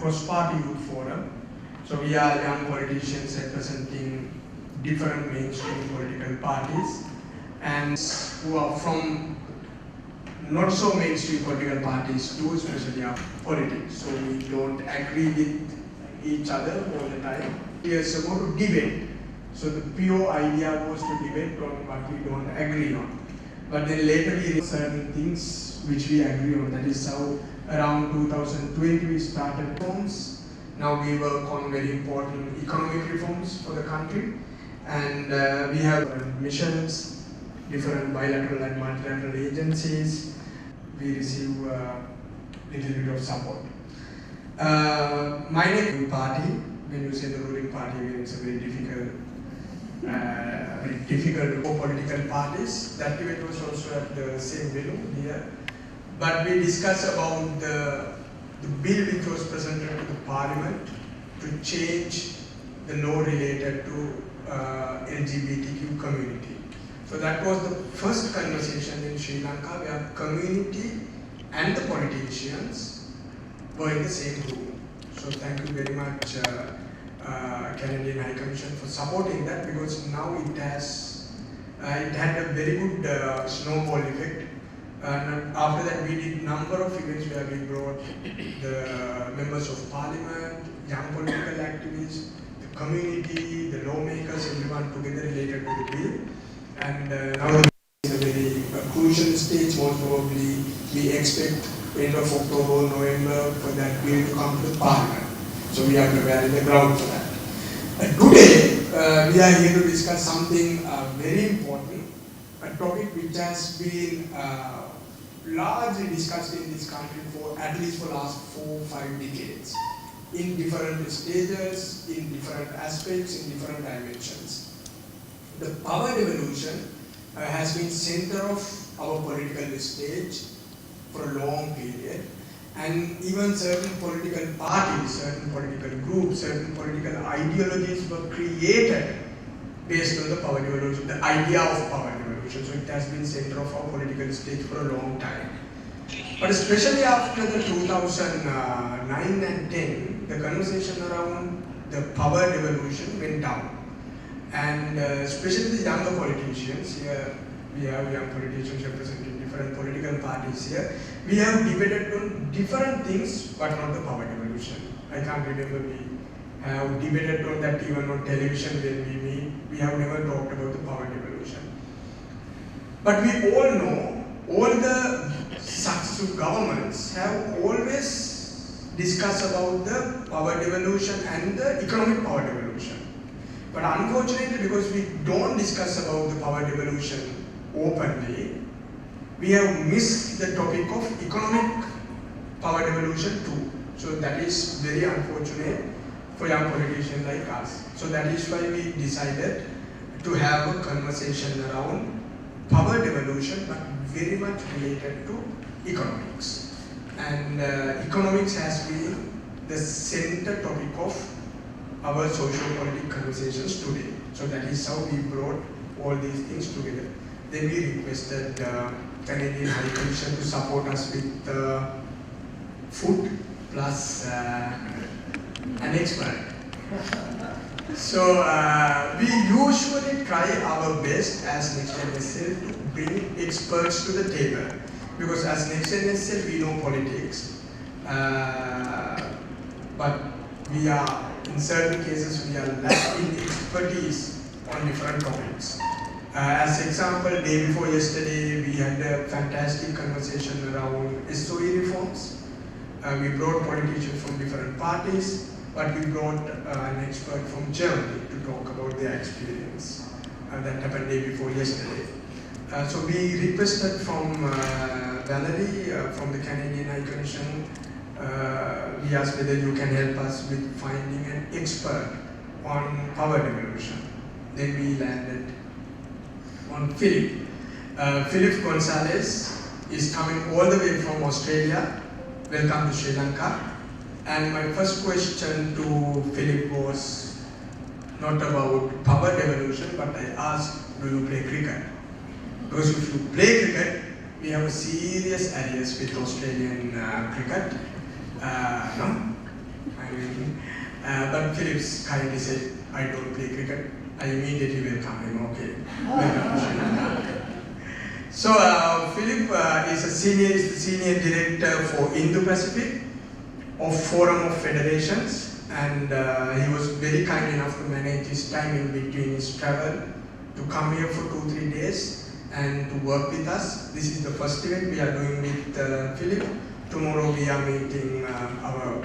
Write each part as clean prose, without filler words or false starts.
cross-party youth forum. So we are young politicians representing different mainstream political parties and who are from not so mainstream political parties too, especially our politics. So we don't agree with each other all the time. Years ago to debate. So the pure idea was to debate on what we don't agree on. But then later we did certain things which we agree on. That is how around 2020 we started reforms. Now we work on very important economic reforms for the country. And we have missions, different bilateral and multilateral agencies. We receive a little bit of support. My name party, when you say the ruling party, it's a very difficult for political parties. That debate was also at the same venue here. But we discussed about the bill which was presented to the parliament to change the law related to LGBTQ community. So that was the first conversation in Sri Lanka where community and the politicians were in the same room. So thank you very much Canadian High Commission for supporting that, because now it had a very good snowball effect. And after that we did number of events where we brought the members of parliament, young political activists, the community, the lawmakers, everyone together related to the bill. And now it's in a very crucial stage. Most probably we expect end of October or November for that bill to come to the parliament. So we are preparing the ground for that. Today we are here to discuss something very important, a topic which has been largely discussed in this country for at least for last 4 or 5 decades, in different stages, in different aspects, in different dimensions. The power devolution has been center of our political stage for a long period, and even certain political parties, certain political groups, certain political ideologies were created based on the power devolution, the idea of power devolution. So it has been center of our political stage for a long time. But especially after the 2009 and 10, the conversation around the power devolution went down. And especially the younger politicians, here we have young politicians representing different political parties here, we have debated on different things but not the power devolution. I can't remember we have debated on that even on television when we meet. We have never talked about the power devolution. But we all know, all the successive governments have always discussed about the power devolution and the economic power devolution. But unfortunately, because we don't discuss about the power devolution openly, we have missed the topic of economic power devolution too. So that is very unfortunate for young politicians like us. So that is why we decided to have a conversation around power devolution, but very much related to economics. And economics has been the center topic of our socio-political conversations today. So that is how we brought all these things together. Then we requested Canadian High Commission to support us with food plus an expert. So we usually try our best as Next Gen SL to bring experts to the table, because as Next Gen SL we know politics, but we are, in certain cases, we are lacking expertise on different topics. As example, day before yesterday, we had a fantastic conversation around SOE reforms. We brought politicians from different parties, but we brought an expert from Germany to talk about their experience. That happened day before yesterday. So we requested from Valerie from the Canadian High Commission. We asked whether you can help us with finding an expert on power devolution. Then we landed on Philip. Philip Gonzalez is coming all the way from Australia. Welcome to Sri Lanka. And my first question to Philip was not about power devolution, but I asked, do you play cricket? Because if you play cricket, we have a serious arrears with Australian cricket. No? But Philip's kindly said, I don't play cricket. I immediately welcome him. Okay, welcome to Sri Lanka. So Philip is the senior director for Indo-Pacific of Forum of Federations, and he was very kind enough to manage his time in between his travel to come here for 2-3 days and to work with us. This is the first event we are doing with Philip. Tomorrow we are meeting our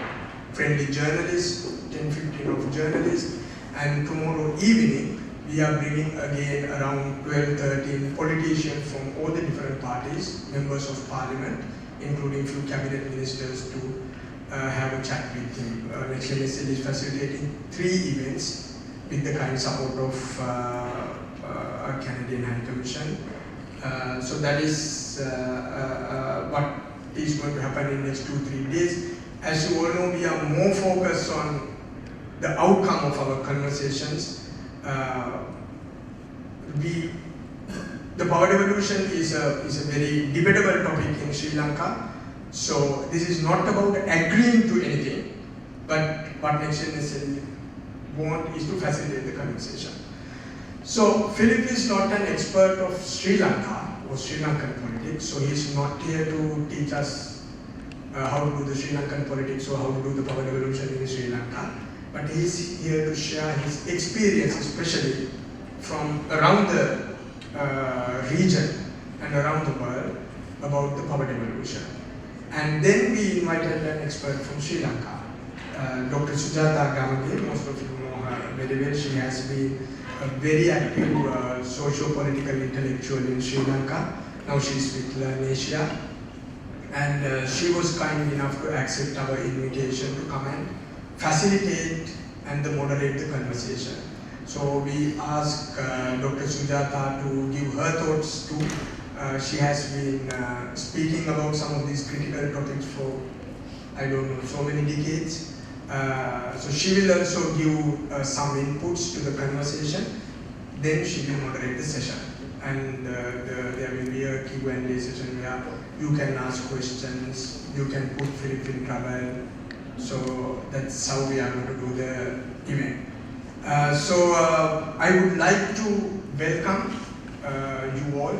friendly journalists, 10-15 of journalists, and tomorrow evening we are bringing again around 12-13 politicians from all the different parties, members of parliament, including few cabinet ministers to have a chat with him. Next MSL is facilitating 3 events with the kind support of our Canadian High Commission. So that is what is going to happen in the next 2-3 days. As you all know, we are more focused on the outcome of our conversations. The power devolution is a very debatable topic in Sri Lanka. So this is not about agreeing to anything, but what Next Generation want is to facilitate the conversation. So Philip is not an expert of Sri Lanka or Sri Lankan politics, so he is not here to teach us how to do the Sri Lankan politics or how to do the power devolution in Sri Lanka. But he is here to share his experience, especially from around the region and around the world about the power devolution. And then we invited an expert from Sri Lanka, Dr. Sujata Gamage. Most of you know her very well. She has been a very active socio-political intellectual in Sri Lanka. Now she is with Learn Asia. And she was kind enough to accept our invitation to come and facilitate and moderate the conversation. So we asked Dr. Sujata to give her thoughts too. She has been speaking about some of these critical topics for, I don't know, so many decades. So she will also give some inputs to the conversation. Then she will moderate the session. And there will be a Q&A session where you can ask questions, you can put Philip in trouble. So that's how we are going to do the event. So I would like to welcome you all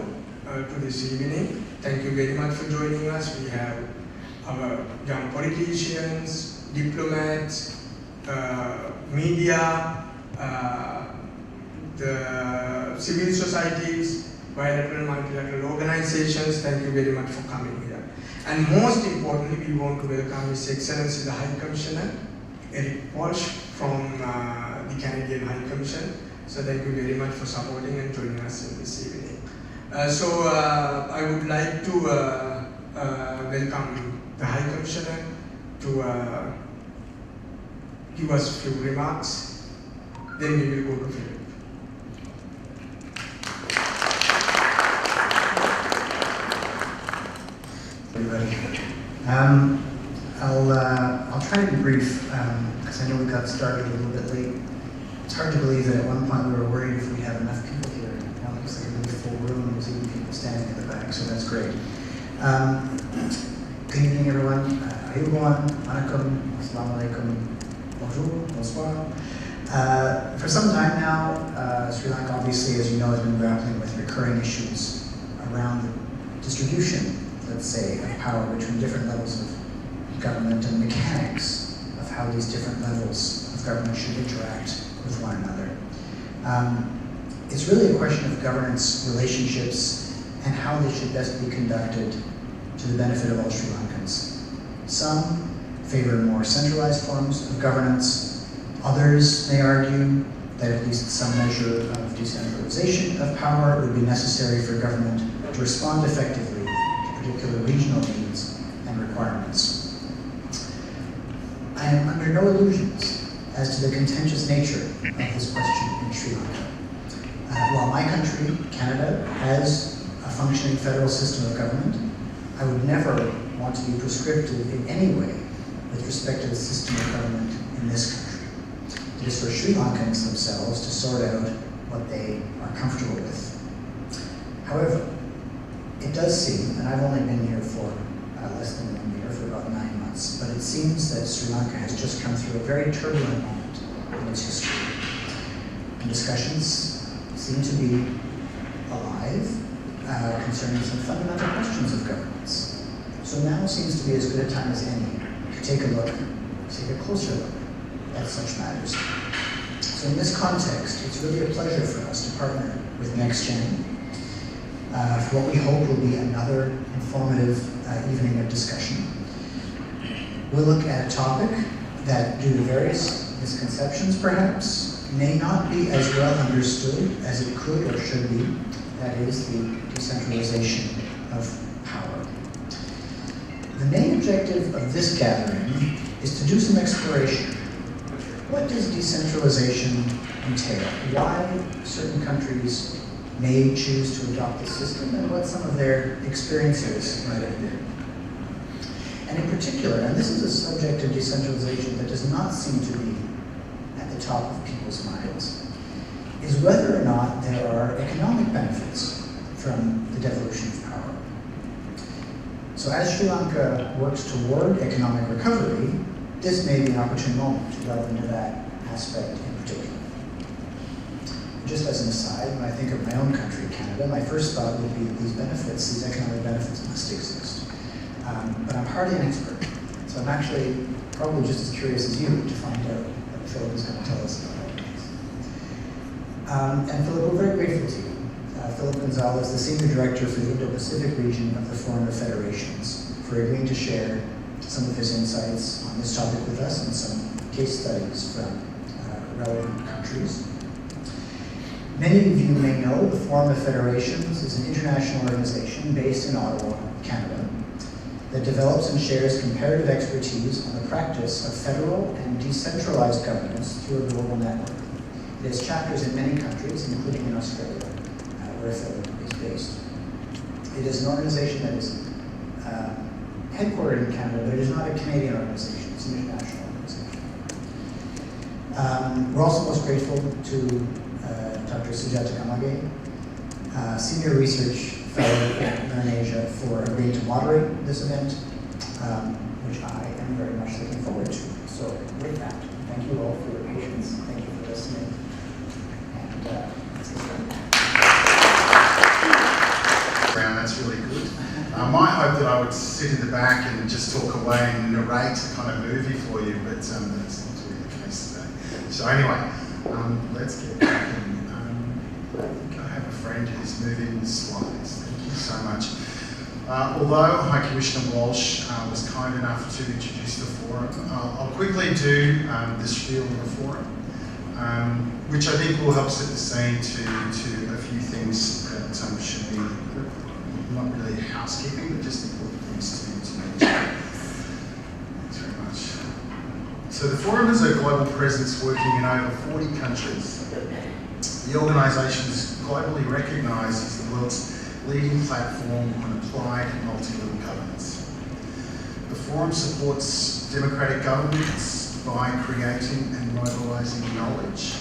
to this evening. Thank you very much for joining us. We have our young politicians, diplomats, media, the civil societies, bilateral, multilateral organizations. Thank you very much for coming here. And most importantly, we want to welcome His Excellency the High Commissioner, Eric Walsh from the Canadian High Commission. So thank you very much for supporting and joining us in this evening. So I would like to welcome the High Commissioner to give us a few remarks. Then we will go to Philip. Everybody. I'll try to be brief because I know we got started a little bit late. It's hard to believe that at one point we were worried if we'd have enough people here. Now it looks like a really full room and there's even people standing in the back, so that's great. Good evening, everyone. Ayubuan, Manakum, Assalamu alaikum, bonjour, bonsoir. For some time now, Sri Lanka obviously, as you know, has been grappling with recurring issues around the distribution, let's say, of power between different levels of government and mechanics of how these different levels of government should interact with one another. It's really a question of governance relationships and how they should best be conducted to the benefit of all Sri Lankans. Some favor more centralized forms of governance. Others may argue that at least some measure of decentralization of power would be necessary for government to respond effectively to particular regional needs and requirements. I am under no illusions as to the contentious nature of this question in Sri Lanka. While my country, Canada, has a functioning federal system of government, I would never want to be prescriptive in any way with respect to the system of government in this country. It is for Sri Lankans themselves to sort out what they are comfortable with. However, it does seem, and I've only been here for less than 1 year, for about 9 months. But it seems that Sri Lanka has just come through a very turbulent moment in its history. And discussions seem to be alive concerning some fundamental questions of governance. So now seems to be as good a time as any to take a closer look at such matters. So in this context, it's really a pleasure for us to partner with NextGen for what we hope will be another informative evening of discussion. We'll look at a topic that, due to various misconceptions perhaps, may not be as well understood as it could or should be. That is the decentralization of power. The main objective of this gathering is to do some exploration. What does decentralization entail? Why certain countries may choose to adopt the system, and what some of their experiences might have been. And in particular, and this is a subject of decentralization that does not seem to be at the top of people's minds, is whether or not there are economic benefits from the devolution of power. So as Sri Lanka works toward economic recovery, this may be an opportune moment to delve into that aspect in particular. Just as an aside, when I think of my own country, Canada, my first thought would be that these benefits, these economic benefits must exist. But I'm hardly an expert, so I'm actually probably just as curious as you to find out what Philip is going to tell us about all this. And Philip, we're very grateful to you. Philip Gonzalez, the Senior Director for the Indo-Pacific region of the Forum of Federations, for agreeing to share some of his insights on this topic with us and some case studies from relevant countries. Many of you may know the Forum of Federations is an international organization based in Ottawa, Canada, that develops and shares comparative expertise on the practice of federal and decentralized governance through a global network. It has chapters in many countries, including in Australia, where Philip is based. It is an organization that is headquartered in Canada, but it is not a Canadian organization, it's an international organization. We're also most grateful to Dr. Sujata Kamage, Senior Research Fellow at Learn Asia, for agreeing to moderate this event, which I am very much looking forward to. So with that, thank you all for your patience, thank you for listening, and let's get started. That's really good. My hope that I would sit in the back and just talk away and narrate a kind of movie for you, but that's not really the case today. So anyway, let's get back in. I think I have a friend who's moving the slides. Thank you so much. Although High Commissioner Walsh was kind enough to introduce the forum, I'll quickly do the spiel of the forum, which I think will help set the scene to a few things that should be not really housekeeping, but just important things to mention. Thanks very much. So the forum is a global presence working in over 40 countries. The organisation is globally recognised as the world's leading platform on applied multi-level governance. The forum supports democratic governance by creating and mobilising knowledge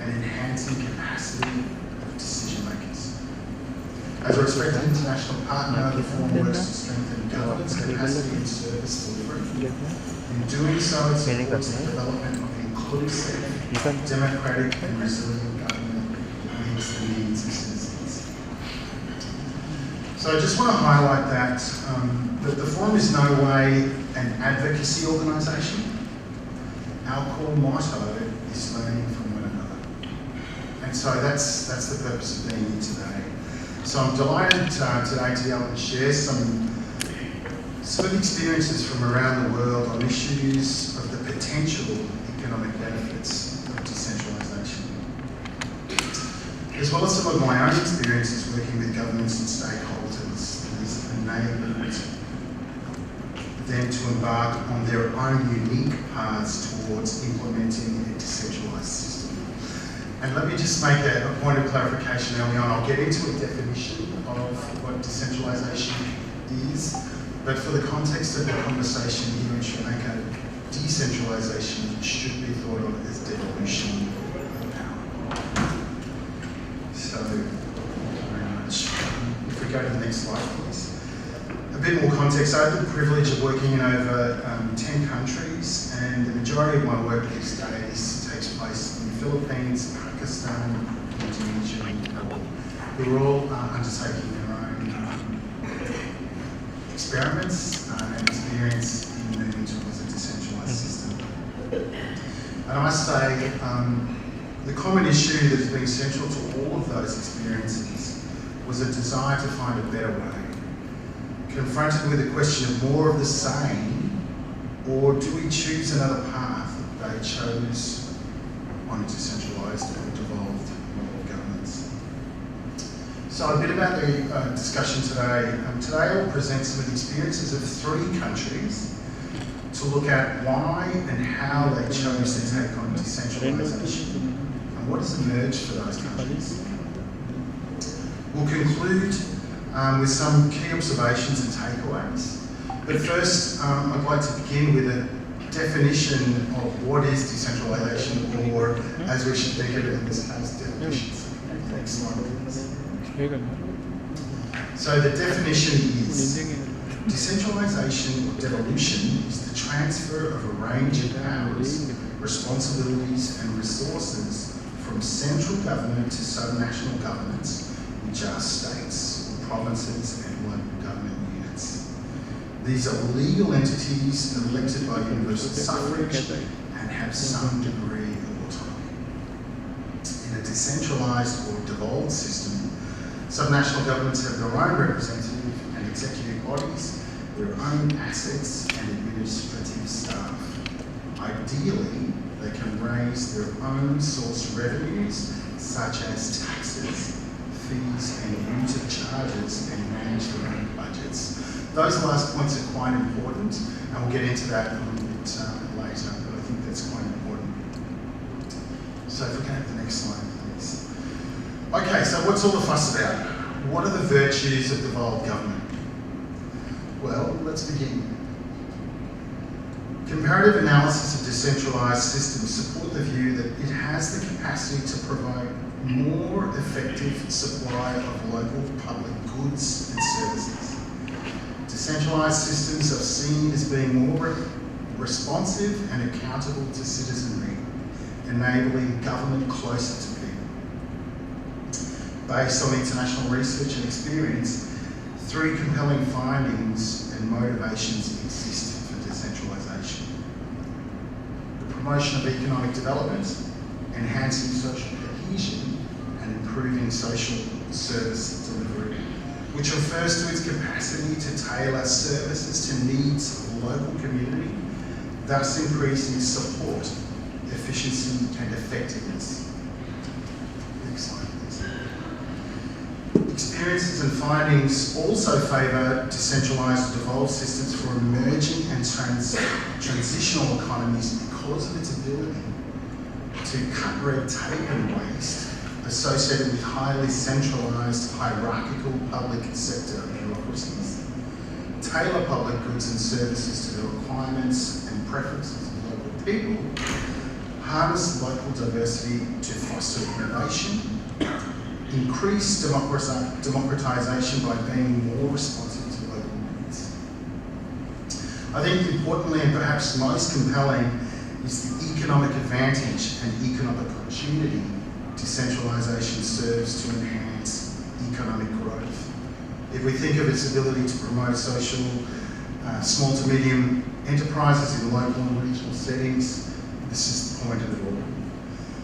and enhancing capacity of decision makers. As a respected international partner, the forum works to strengthen governance capacity and service delivery. In doing so, it supports the development of inclusive, democratic and resilient government that meets the needs of citizens. So I just want to highlight that the forum is no way an advocacy organisation. Our core motto is learning from one another. And so that's the purpose of being here today. So I'm delighted today to be able to share some of experiences from around the world on issues of the potential economic benefits of decentralisation, as well as some of my own experiences working with governments and stakeholders as enabled them to embark on their own unique paths towards implementing a decentralised system. And let me just make a point of clarification early on. I'll get into a definition of what decentralisation is, but for the context of the conversation here in Sri Lanka, decentralisation should be thought of as devolution of power. So, thank you very much. If we go to the next slide, please. A bit more context. I have the privilege of working in over 10 countries, and the majority of my work these days takes place in the Philippines, Pakistan, Indonesia, and Nepal, who are all undertaking their own experiments and experience in moving towards a decentralised system. And I must say, the common issue that has been central to all of those experiences was a desire to find a better way. Confronted with the question of more of the same, or do we choose another path that they chose on a decentralised or devolved model of governance? So a bit about the discussion today. Today I'll present some of the experiences of 3 countries to look at why and how they chose to take on decentralisation and what has emerged for those countries. We'll conclude with some key observations and takeaways. But first, I'd like to begin with a definition of what is decentralisation, or as we should think of it in this case, definitions. Next slide, please. So the definition is, decentralisation or devolution is the transfer of a range of powers, responsibilities and resources from central government to subnational governments, which are states, provinces and local government units. These are legal entities elected by universal suffrage and have some degree of autonomy. In a decentralised or devolved system, subnational governments have their own representative and executive bodies, their own assets and administrative staff. Ideally, they can raise their own source revenues, such as taxes, fees and user charges, and manage their own budgets. Those last points are quite important, and we'll get into that a little bit later, but I think that's quite important. So if we can have the next slide, please. Okay, so what's all the fuss about? What are the virtues of devolved government? Well, let's begin. Comparative analysis of decentralised systems support the view that it has the capacity to provide more effective supply of local public goods and services. Decentralised systems are seen as being more responsive and accountable to citizenry, enabling government closer to people. Based on international research and experience, 3 compelling findings and motivations exist for decentralisation. The promotion of economic development, enhancing social cohesion, and improving social service delivery, which refers to its capacity to tailor services to needs of the local community, thus increasing support, efficiency and effectiveness. Next slide, please. Experiences and findings also favour decentralised or devolved systems for emerging and transitional economies because of its ability to cut red tape and waste associated with highly centralised, hierarchical public sector bureaucracies, tailor public goods and services to the requirements and preferences of local people, harness local diversity to foster innovation, increase democratisation by being more responsive to local needs. I think importantly and perhaps most compelling is the economic advantage and economic opportunity decentralisation serves to enhance economic growth. If we think of its ability to promote social, small to medium enterprises in local and regional settings, this is the point of it all.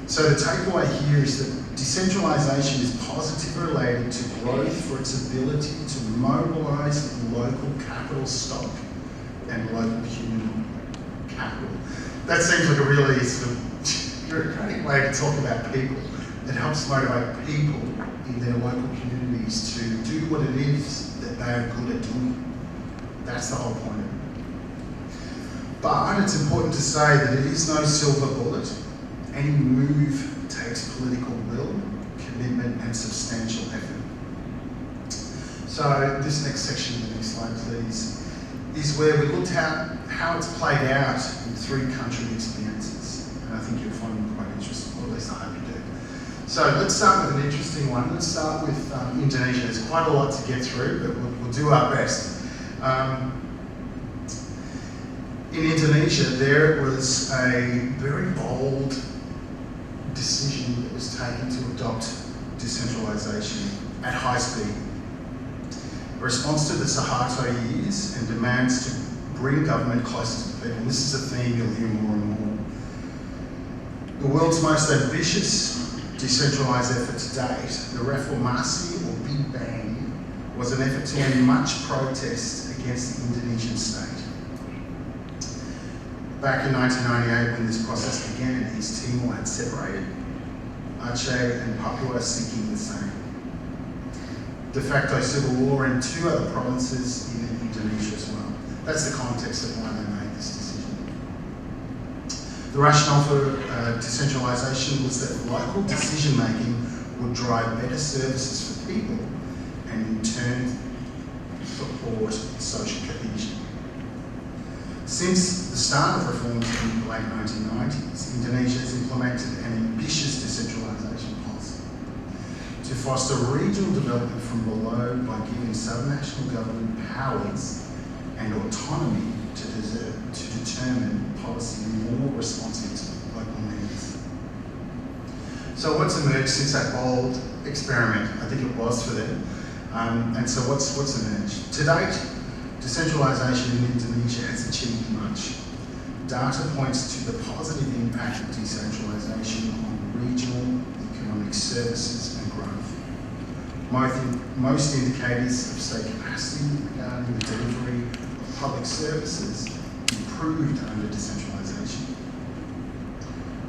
So the takeaway here is that decentralisation is positively related to growth for its ability to mobilise local capital stock and local human capital. That seems like a really sort of bureaucratic way to talk about people. It helps motivate people in their local communities to do what it is that they are good at doing. That's the whole point of it. But it's important to say that it is no silver bullet. Any move takes political will, commitment and substantial effort. So this next section, the next slide please, is where we looked at how it's played out in 3 country experiences. And I think you'll find them quite interesting, or at least I hope you do. So let's start with an interesting one. Let's start with Indonesia. There's quite a lot to get through, but we'll do our best. In Indonesia, there was a very bold decision that was taken to adopt decentralisation at high speed. A response to the Suharto years and demands to bring government closer to the people. And this is a theme you'll hear more and more. The world's most ambitious decentralised effort to date, the Reformasi or Big Bang, was an effort to end much protest against the Indonesian state. Back in 1998, when this process began, East Timor had separated, Aceh and Papua seeking the same. De facto civil war in 2 other provinces in Indonesia as well. That's the context of why they made this decision. The rationale for decentralisation was that local decision making would drive better services for people and in turn support social cohesion. Since the start of reforms in the late 1990s, Indonesia has implemented an ambitious decentralisation policy to foster regional development from below by giving subnational government powers and autonomy to determine policy more responsive to local needs. So what's emerged since that bold experiment? I think it was for them. And so what's emerged? To date, decentralisation in Indonesia has achieved much. Data points to the positive impact of decentralisation on regional economic services and growth. Most indicators of state capacity regarding the delivery of public services improved under decentralisation.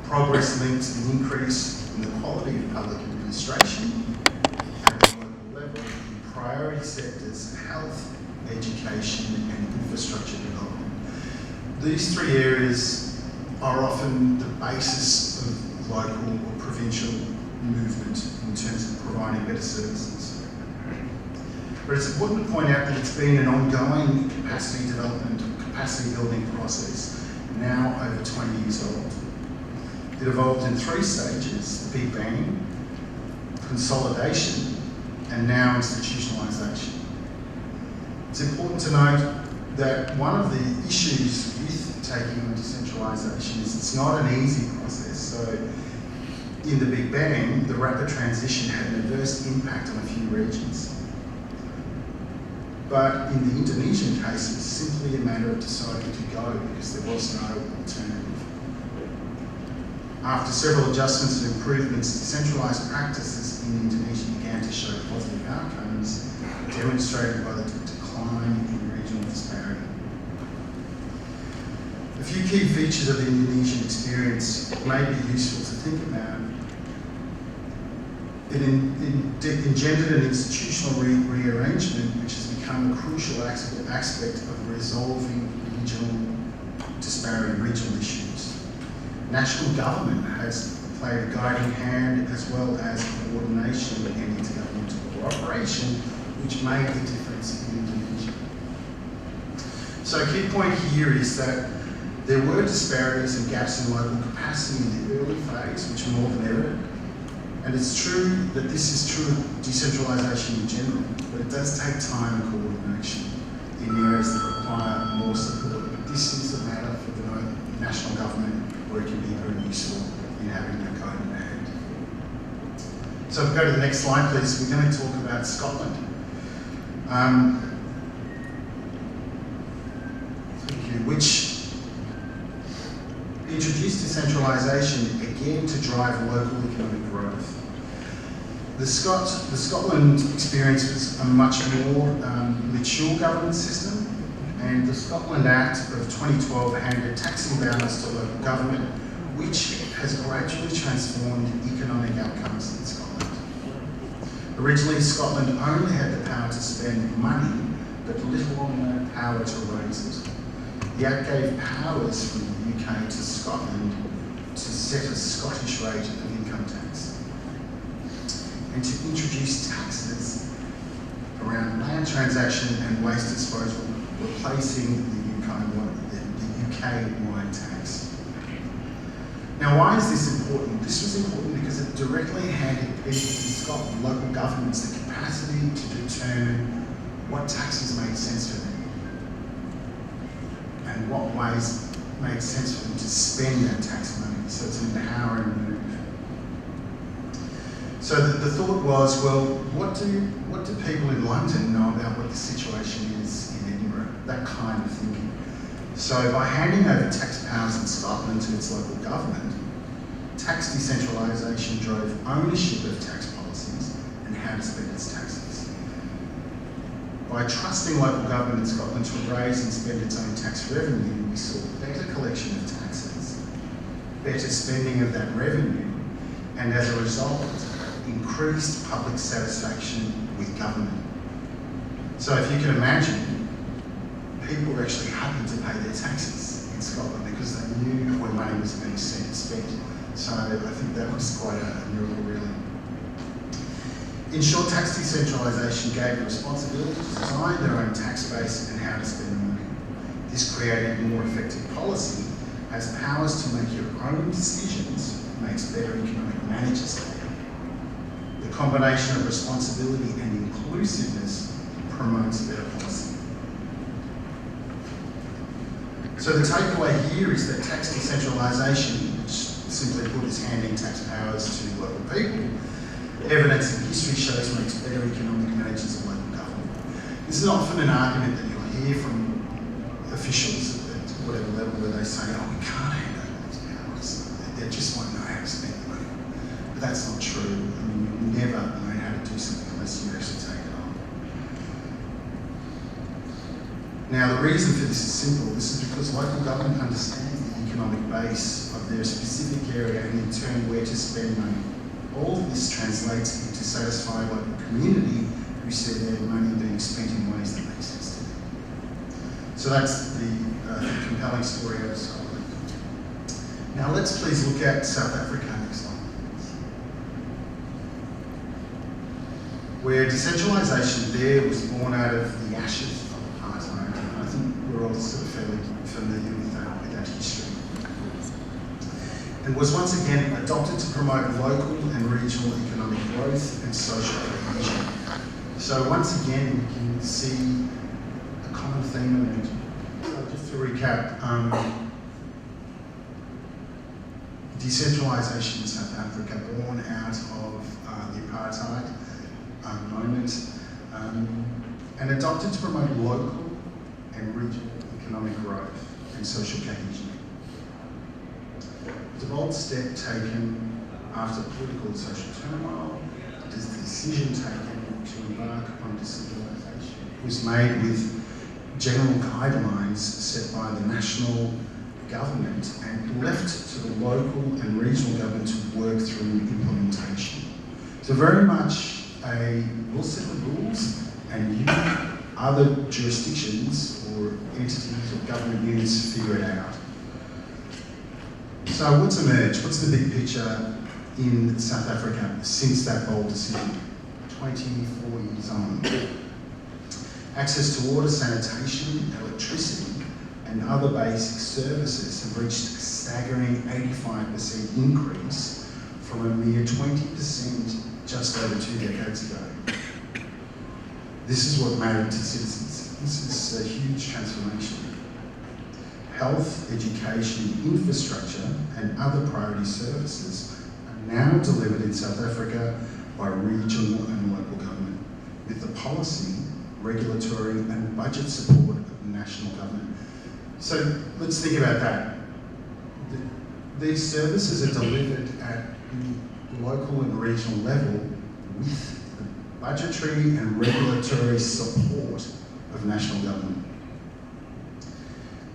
Progress linked to the increase in the quality of public administration at the local level in priority sectors, health, education and infrastructure development. These 3 areas are often the basis of local or provincial movement in terms of providing better services. But it's important to point out that it's been an ongoing capacity development, capacity building process, now over 20 years old. It evolved in 3 stages: the Big Bang, consolidation, and now institutionalisation. It's important to note that one of the issues with taking on decentralisation is it's not an easy process. So in the Big Bang, the rapid transition had an adverse impact on a few regions. But in the Indonesian case, it was simply a matter of deciding to go because there was no alternative. After several adjustments and improvements, decentralised practices in Indonesia began to show positive outcomes, demonstrated by the decline in regional disparity. A few key features of the Indonesian experience may be useful to think about. It engendered an institutional rearrangement which has become a crucial aspect of resolving regional disparity, regional issues. National government has played a guiding hand as well as coordination and intergovernmental cooperation, which made the difference in Indonesia. So a key point here is that there were disparities and gaps in local capacity in the early phase, which are more than evident. And it's true that this is true of decentralisation in general, but it does take time and coordination in areas that require more support. But this is a matter for the national government where it can be very useful in having that guiding hand. So if we go to the next slide, please, we're going to talk about Scotland. Which introduced decentralisation again to drive local economic growth. The Scotland experience was a much more mature government system, and the Scotland Act of 2012 handed taxing balance to local government, which has gradually transformed economic outcomes in Scotland. Originally, Scotland only had the power to spend money, but little or no power to raise it. The Act gave powers from the UK to Scotland to set a Scottish rate of income tax and to introduce taxes around land transaction and waste disposal, replacing the UK-wide tax. Now, why is this important? This was important because it directly handed people in Scotland, local governments, the capacity to determine what taxes made sense for them. and what ways made sense for them to spend that tax money. So it's an empowering move. So the thought was, well, what do people in London know about what the situation is in Edinburgh? That kind of thinking. So by handing over tax powers in Scotland to its local government, tax decentralisation drove ownership of tax policies and how to spend its taxes. By trusting local government in Scotland to raise and spend its own tax revenue, we saw better collection of taxes, better spending of that revenue, and as a result, increased public satisfaction with government. So if you can imagine, people were actually happy to pay their taxes in Scotland because they knew where money was being spent. So I think that was quite a miracle, really. In short, tax decentralisation gave the responsibility to design their own tax base and how to spend the money. This created more effective policy, as powers to make your own decisions makes better economic managers. The combination of responsibility and inclusiveness promotes better policy. So the takeaway here is that tax decentralisation, which simply put is handing tax powers to local people, evidence in history shows makes better economic managers of local government. This is often an argument that you'll hear from officials at whatever level where they say, oh, we can't hand over these powers. They just won't know how to spend the money. But that's not true. I mean, you never learn how to do something unless you actually take it on. Now, the reason for this is simple. This is because local government understands the economic base of their specific area and in turn where to spend money. All of this translates into satisfied local community who see their money being spent in ways that make sense to them. So that's the compelling story out of Scotland. Now let's please look at South Africa next time, where decentralisation there was born out of the ashes of apartheid. I think we're all sort of fairly familiar with that history. And was once again adopted to promote local and regional economic growth and social cohesion. So once again, we can see a common theme emerging. So just to recap, decentralisation in South Africa born out of the apartheid moment and adopted to promote local and regional economic growth and social cohesion. The bold step taken after political and social turmoil, the decision taken to embark on decentralisation was made with general guidelines set by the national government and left to the local and regional government to work through implementation. So very much we'll set the rules and you, other jurisdictions or entities or government units, figure it out. So what's emerged? What's the big picture in South Africa since that bold decision, 24 years on? Access to water, sanitation, electricity, and other basic services have reached a staggering 85% increase from a mere 20% just over 2 decades ago. This is what mattered to citizens. This is a huge transformation. Health, education, infrastructure, and other priority services are now delivered in South Africa by regional and local government, with the policy, regulatory, and budget support of the national government. So let's think about that. These services are delivered at the local and regional level with the budgetary and regulatory support of national government.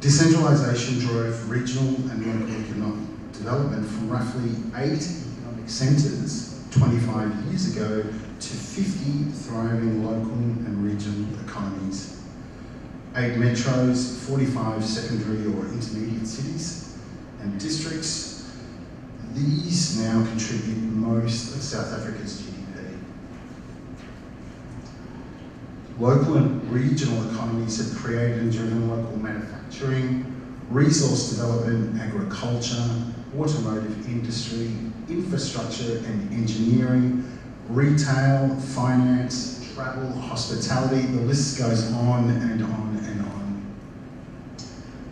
Decentralisation drove regional and local economic development from roughly 8 economic centres 25 years ago to 50 thriving local and regional economies. 8 metros, 45 secondary or intermediate cities and districts. These now contribute most of South Africa's GDP. Local and regional economies have created and driven local manufacturing, resource development, agriculture, automotive industry, infrastructure and engineering, retail, finance, travel, hospitality, the list goes on and on and on.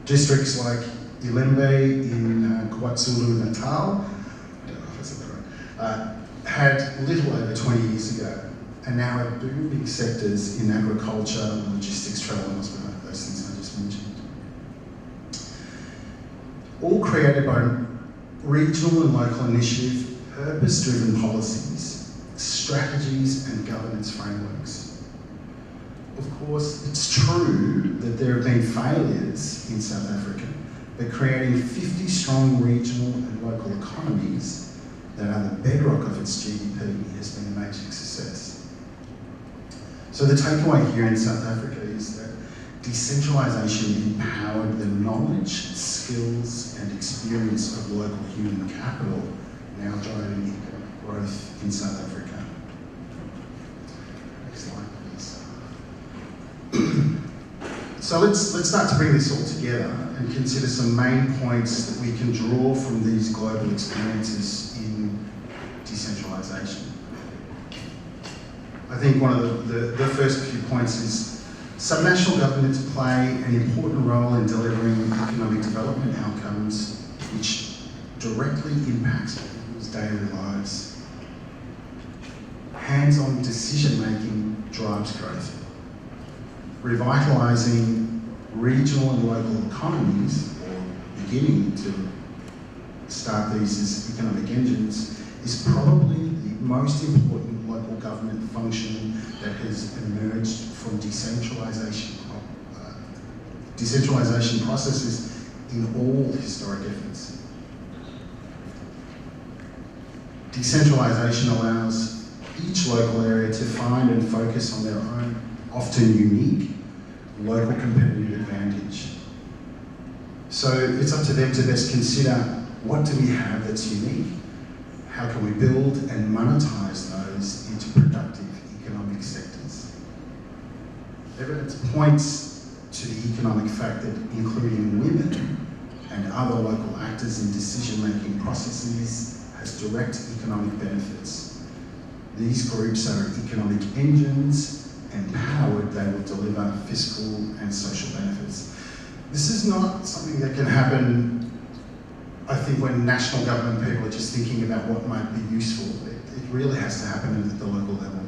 Districts like Ilembe in KwaZulu-Natal, I don't know if I said that right, had little over 20 years ago, and now have booming sectors in agriculture, logistics, travel and hospitality, those things I just mentioned. All created by regional and local initiative, purpose-driven policies, strategies and governance frameworks. Of course, it's true that there have been failures in South Africa, but creating 50 strong regional and local economies that are the bedrock of its GDP has been a major success. So the takeaway here in South Africa is that decentralisation empowered the knowledge, skills and experience of local human capital, now driving economic growth in South Africa. Next slide, please. So let's start to bring this all together and consider some main points that we can draw from these global experiences in decentralisation. I think one of the first few points is subnational governments play an important role in delivering economic development outcomes which directly impact people's daily lives. Hands-on decision-making drives growth. Revitalising regional and local economies, or beginning to start these as economic engines, is probably the most important local government function that has emerged from decentralisation processes in all historic efforts. Decentralisation allows each local area to find and focus on their own, often unique, local competitive advantage. So it's up to them to best consider, what do we have that's unique? How can we build and monetize those into productive economic sectors? Evidence points to the economic fact that including women and other local actors in decision-making processes has direct economic benefits. These groups are economic engines. Empowered, they will deliver fiscal and social benefits. This is not something that can happen, I think, when national government people are just thinking about what might be useful. It really has to happen at the local level.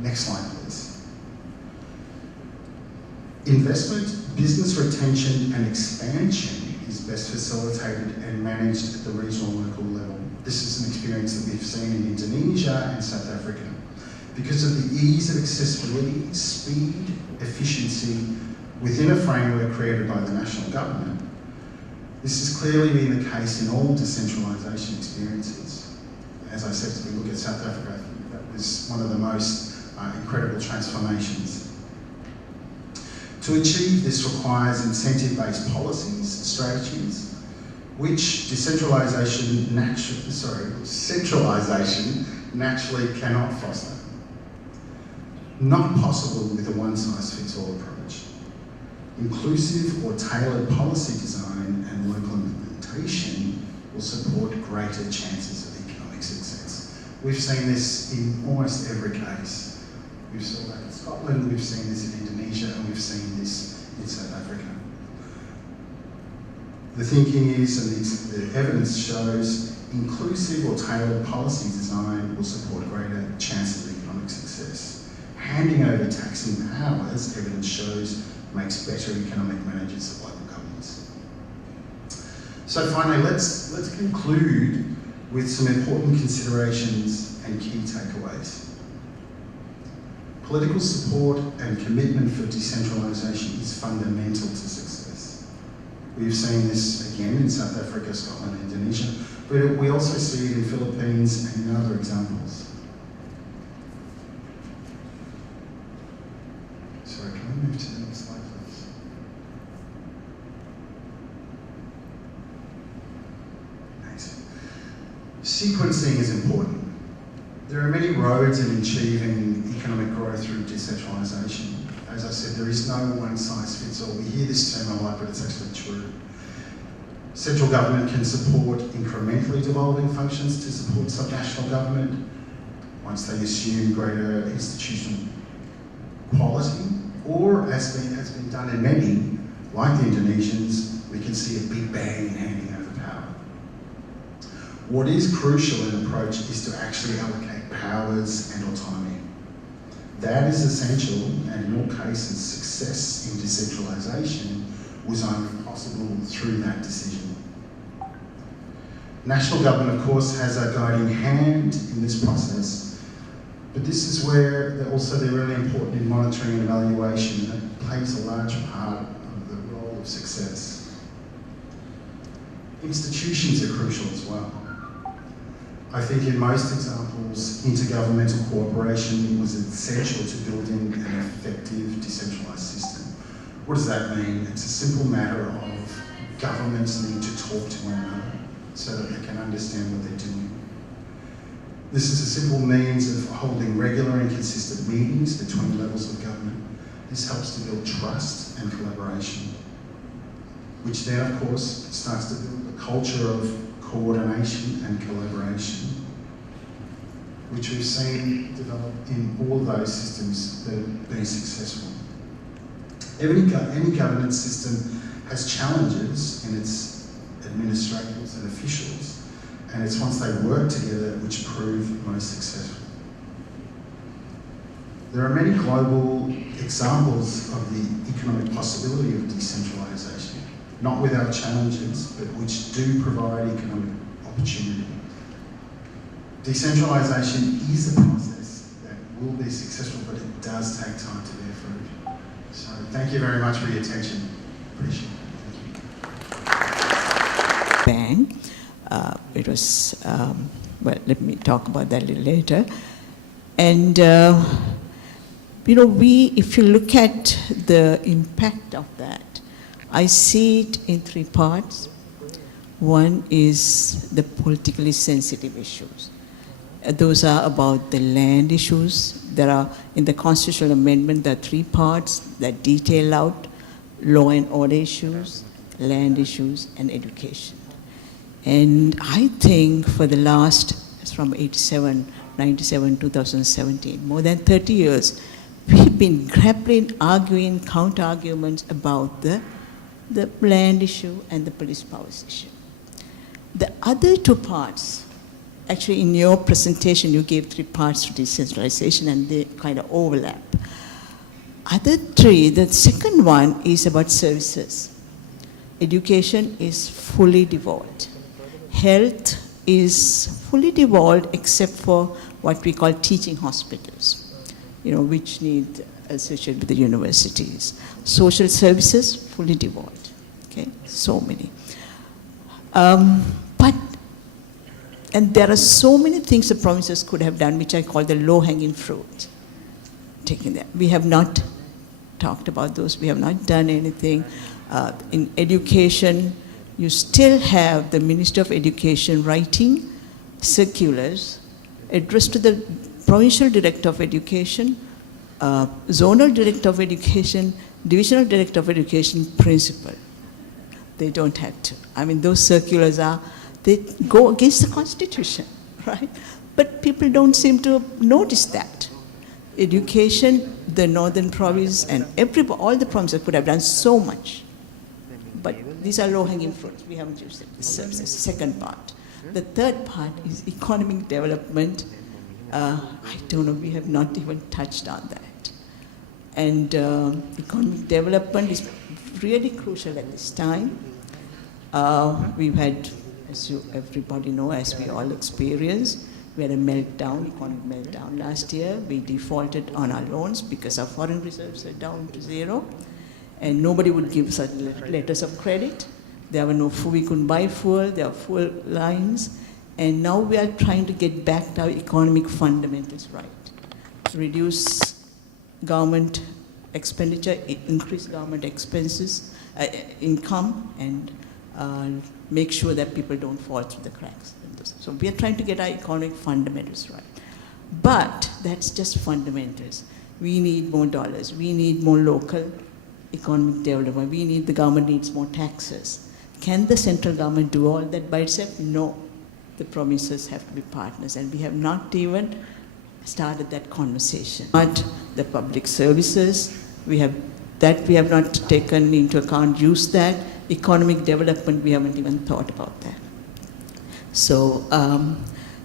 Next slide, please. Investment, business retention and expansion is best facilitated and managed at the regional and local level. This is an experience that we've seen in Indonesia and South Africa. Because of the ease of accessibility, speed, efficiency within a framework created by the national government, this has clearly been the case in all decentralisation experiences. As I said, as we look at South Africa, I think that was one of the most incredible transformations. To achieve this requires incentive-based policies, strategies, which centralisation naturally cannot foster. Not possible with a one-size-fits-all approach. Inclusive or tailored policy design and local implementation will support greater chances of economic success. We've seen this in almost every case. We've seen that in Scotland, we've seen this in Indonesia, and we've seen this in South Africa. The thinking is, and the evidence shows, inclusive or tailored policy design will support greater chances of economic success. Handing over taxing powers, evidence shows, makes better economic managers of local governments. So finally, let's conclude with some important considerations and key takeaways. Political support and commitment for decentralisation is fundamental to success. We've seen this again in South Africa, Scotland, and Indonesia, but we also see it in the Philippines and in other examples. Sorry, can we move to the next slide, please? Thanks. Sequencing is important. There are many roads in achieving economic growth through decentralisation. As I said, there is no one size fits all. We hear this term a lot, but it's actually true. Central government can support incrementally devolving functions to support subnational government once they assume greater institutional quality, or as has been done in many, Like the Indonesians, we can see a big bang in handing over power. What is crucial in approach is to actually allocate powers and autonomy. That is essential, and in all cases, success in decentralisation was only possible through that decision. National government, of course, has a guiding hand in this process, but this is where they're really important in monitoring and evaluation, and it plays a large part of the role of success. Institutions are crucial as well. I think in most examples, intergovernmental cooperation was essential to building an effective decentralised system. What does that mean? It's a simple matter of governments need to talk to one another so that they can understand what they're doing. This is a simple means of holding regular and consistent meetings between levels of government. This helps to build trust and collaboration, which then, of course, starts to build a culture of coordination and collaboration, which we've seen develop in all of those systems that have been successful. Any governance system has challenges in its administrators and officials, and it's once they work together which prove most successful. There are many global examples of the economic possibility of decentralisation, not without challenges, but which do provide economic opportunity. Decentralisation is a process that will be successful, but it does take time to bear fruit. So thank you very much for your attention. Appreciate it. Thank you. Bang. It was, well, let me talk about that a little later. And, if you look at the impact of that, I see it in three parts. One is the politically sensitive issues. Those are about the land issues. There are, in the constitutional amendment, there are three parts that detail out law and order issues, land issues, and education. And I think for the last, from 97, 2017, more than 30 years, we've been grappling, arguing, counter-arguments about the land issue and the police powers issue. The other two parts, actually in your presentation you gave three parts to decentralization and they kind of overlap. Other three, the second one is about services. Education is fully devolved. Health is fully devolved except for what we call teaching hospitals, which need associated with the universities. Social services, fully devolved. Okay, so many. And there are so many things the provinces could have done, which I call the low-hanging fruit. Taking that, we have not talked about those. We have not done anything. In education, you still have the Minister of Education writing circulars addressed to the Provincial Director of Education, Zonal Director of Education, Divisional Director of Education, Principal. They don't have to. I mean, those circulars they go against the Constitution, right? But people don't seem to notice that. Education, the Northern Province, and all the provinces could have done so much. But these are low-hanging fruits. We haven't used it. This is the second part. The third part is economic development. I don't know, we have not even touched on that. And economic development is really crucial at this time. We've had, as everybody know, as we all experience, we had a meltdown, economic meltdown last year. We defaulted on our loans because our foreign reserves are down to zero. And nobody would give us letters of credit. There were we couldn't buy fuel, there were fuel lines. And now we are trying to get back to our economic fundamentals right. To reduce government expenditure, increase government expenses, income, and make sure that people don't fall through the cracks. So we are trying to get our economic fundamentals right. But that's just fundamentals. We need more dollars. We need more local economic development. The government needs more taxes. Can the central government do all that by itself? No. The provinces have to be partners, and we have not even started that conversation. But the public services, we have that we have not taken into account, used that. Economic development, we haven't even thought about that. So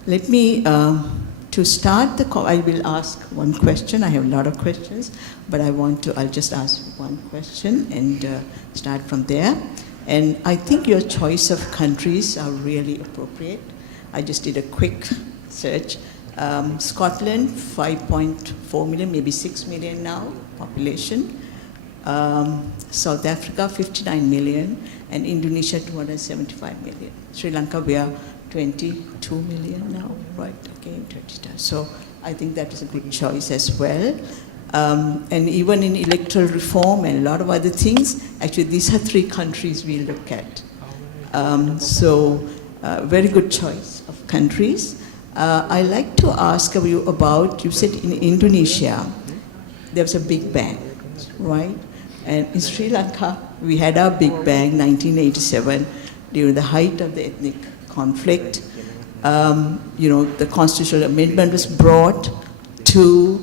let me, to start I will ask one question. I have a lot of questions, but I'll just ask one question and start from there. And I think your choice of countries are really appropriate. I just did a quick search. Scotland, 5.4 million, maybe 6 million now, population. South Africa, 59 million, and Indonesia, 275 million. Sri Lanka, we are 22 million now, right? Again, 22. So I think that is a good choice as well. And even in electoral reform and a lot of other things, actually these are 3 countries we look at. Very good choice of countries. I like to ask you about, you said in Indonesia, there was a Big Bang, right? And in Sri Lanka, we had our Big Bang, 1987, during the height of the ethnic conflict. The constitutional amendment was brought to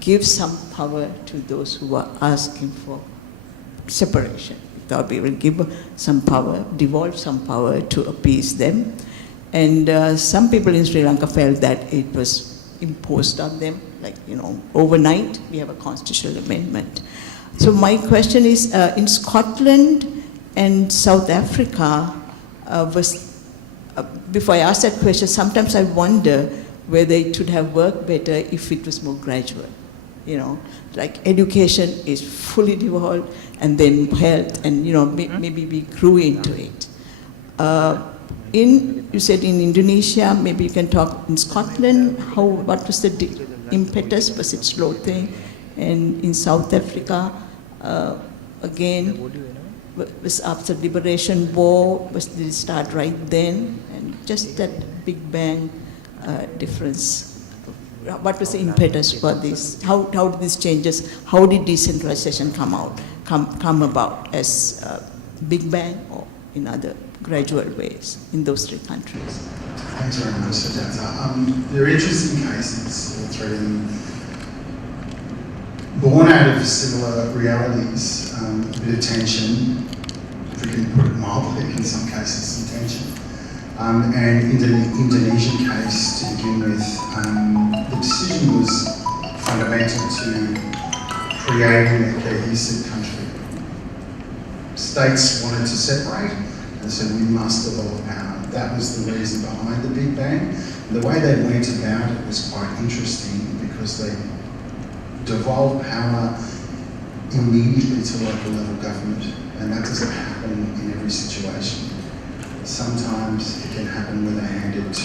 give some power to those who were asking for separation. We thought we will give some power, devolve some power to appease them. And some people in Sri Lanka felt that it was imposed on them, like, overnight we have a constitutional amendment. So my question is, in Scotland and South Africa, before I ask that question, sometimes I wonder whether it should have worked better if it was more gradual. Like education is fully devolved, and then health, and maybe we grew into it. You said in Indonesia, maybe you can talk in Scotland, what was the impetus? Was it slow thing? And in South Africa, again, was after liberation war, did it start right then? And just that Big Bang difference. What was the impetus for this? How did these changes, how did decentralization come about as Big Bang or in other gradual ways in those 3 countries? Thanks very much, Sajata. They're interesting cases, all 3 of them, born out of similar realities, a bit of tension, if we can put it mildly, in some cases some tension. And in the Indonesian case, to begin with, the decision was fundamental to creating a cohesive country. States wanted to separate, and said we must devolve power. That was the reason behind the Big Bang. And the way they went about it was quite interesting, because they devolved power immediately to local level government, and that doesn't happen in every situation. Sometimes it can happen when they hand it to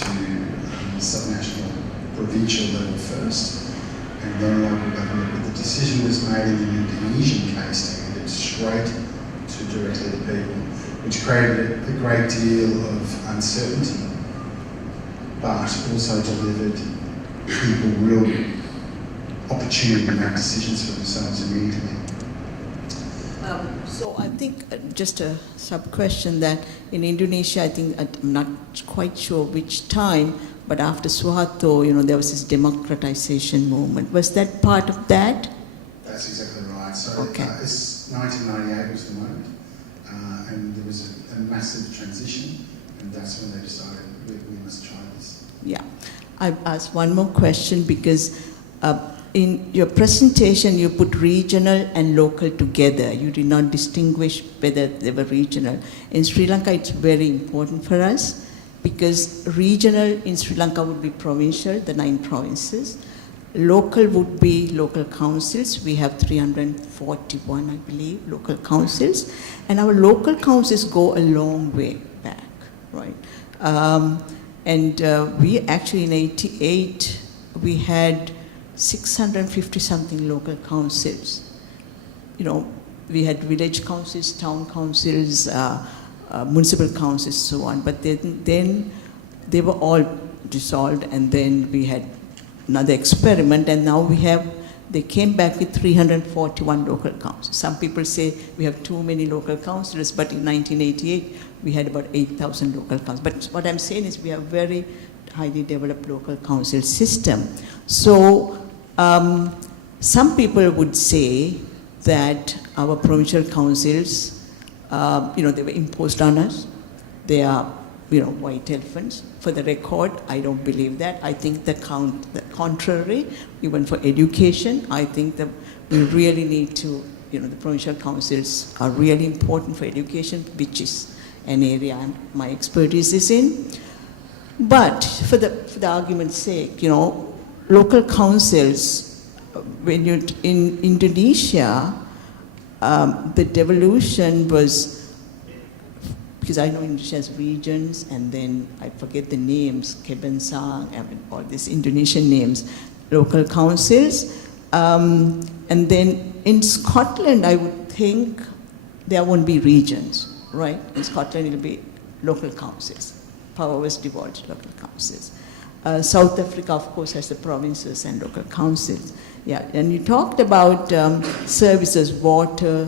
subnational, provincial level first, and then local government. But the decision was made in the Indonesian case to hand it straight to directly the people, which created a great deal of uncertainty, but also delivered people real opportunity to make decisions for themselves immediately. So I think just a sub-question that in Indonesia, I think, I'm not quite sure which time, but after Suharto, there was this democratization movement. Was that part of that? That's exactly right. So okay. 1998 was the moment, and there was a massive transition, and that's when they decided we must try this. Yeah. I've asked one more question because in your presentation, you put regional and local together. You did not distinguish whether they were regional. In Sri Lanka, it's very important for us because regional in Sri Lanka would be provincial, the 9 provinces. Local would be local councils. We have 341, I believe, local councils. And our local councils go a long way back, right? We actually in 88, we had 650 something local councils. We had village councils, town councils, municipal councils, so on. But then they were all dissolved, and then we had another experiment, and now they came back with 341 local councils. Some people say we have too many local councillors, but in 1988, we had about 8,000 local councils. But what I'm saying is we have very highly developed local council system. So some people would say that our provincial councils, they were imposed on us. They are, white elephants. For the record, I don't believe that. I think the contrary, even for education, I think that we really need to, the provincial councils are really important for education, which is an area my expertise is in. But for the argument's sake, local councils, when you're in Indonesia, the devolution was, because I know Indonesia has regions, and then I forget the names, Kebangsaan, all these Indonesian names, local councils. And then in Scotland, I would think there won't be regions, right? In Scotland, it'll be local councils. Power was devolved to local councils. South Africa, of course, has the provinces and local councils. Yeah, and you talked about services, water,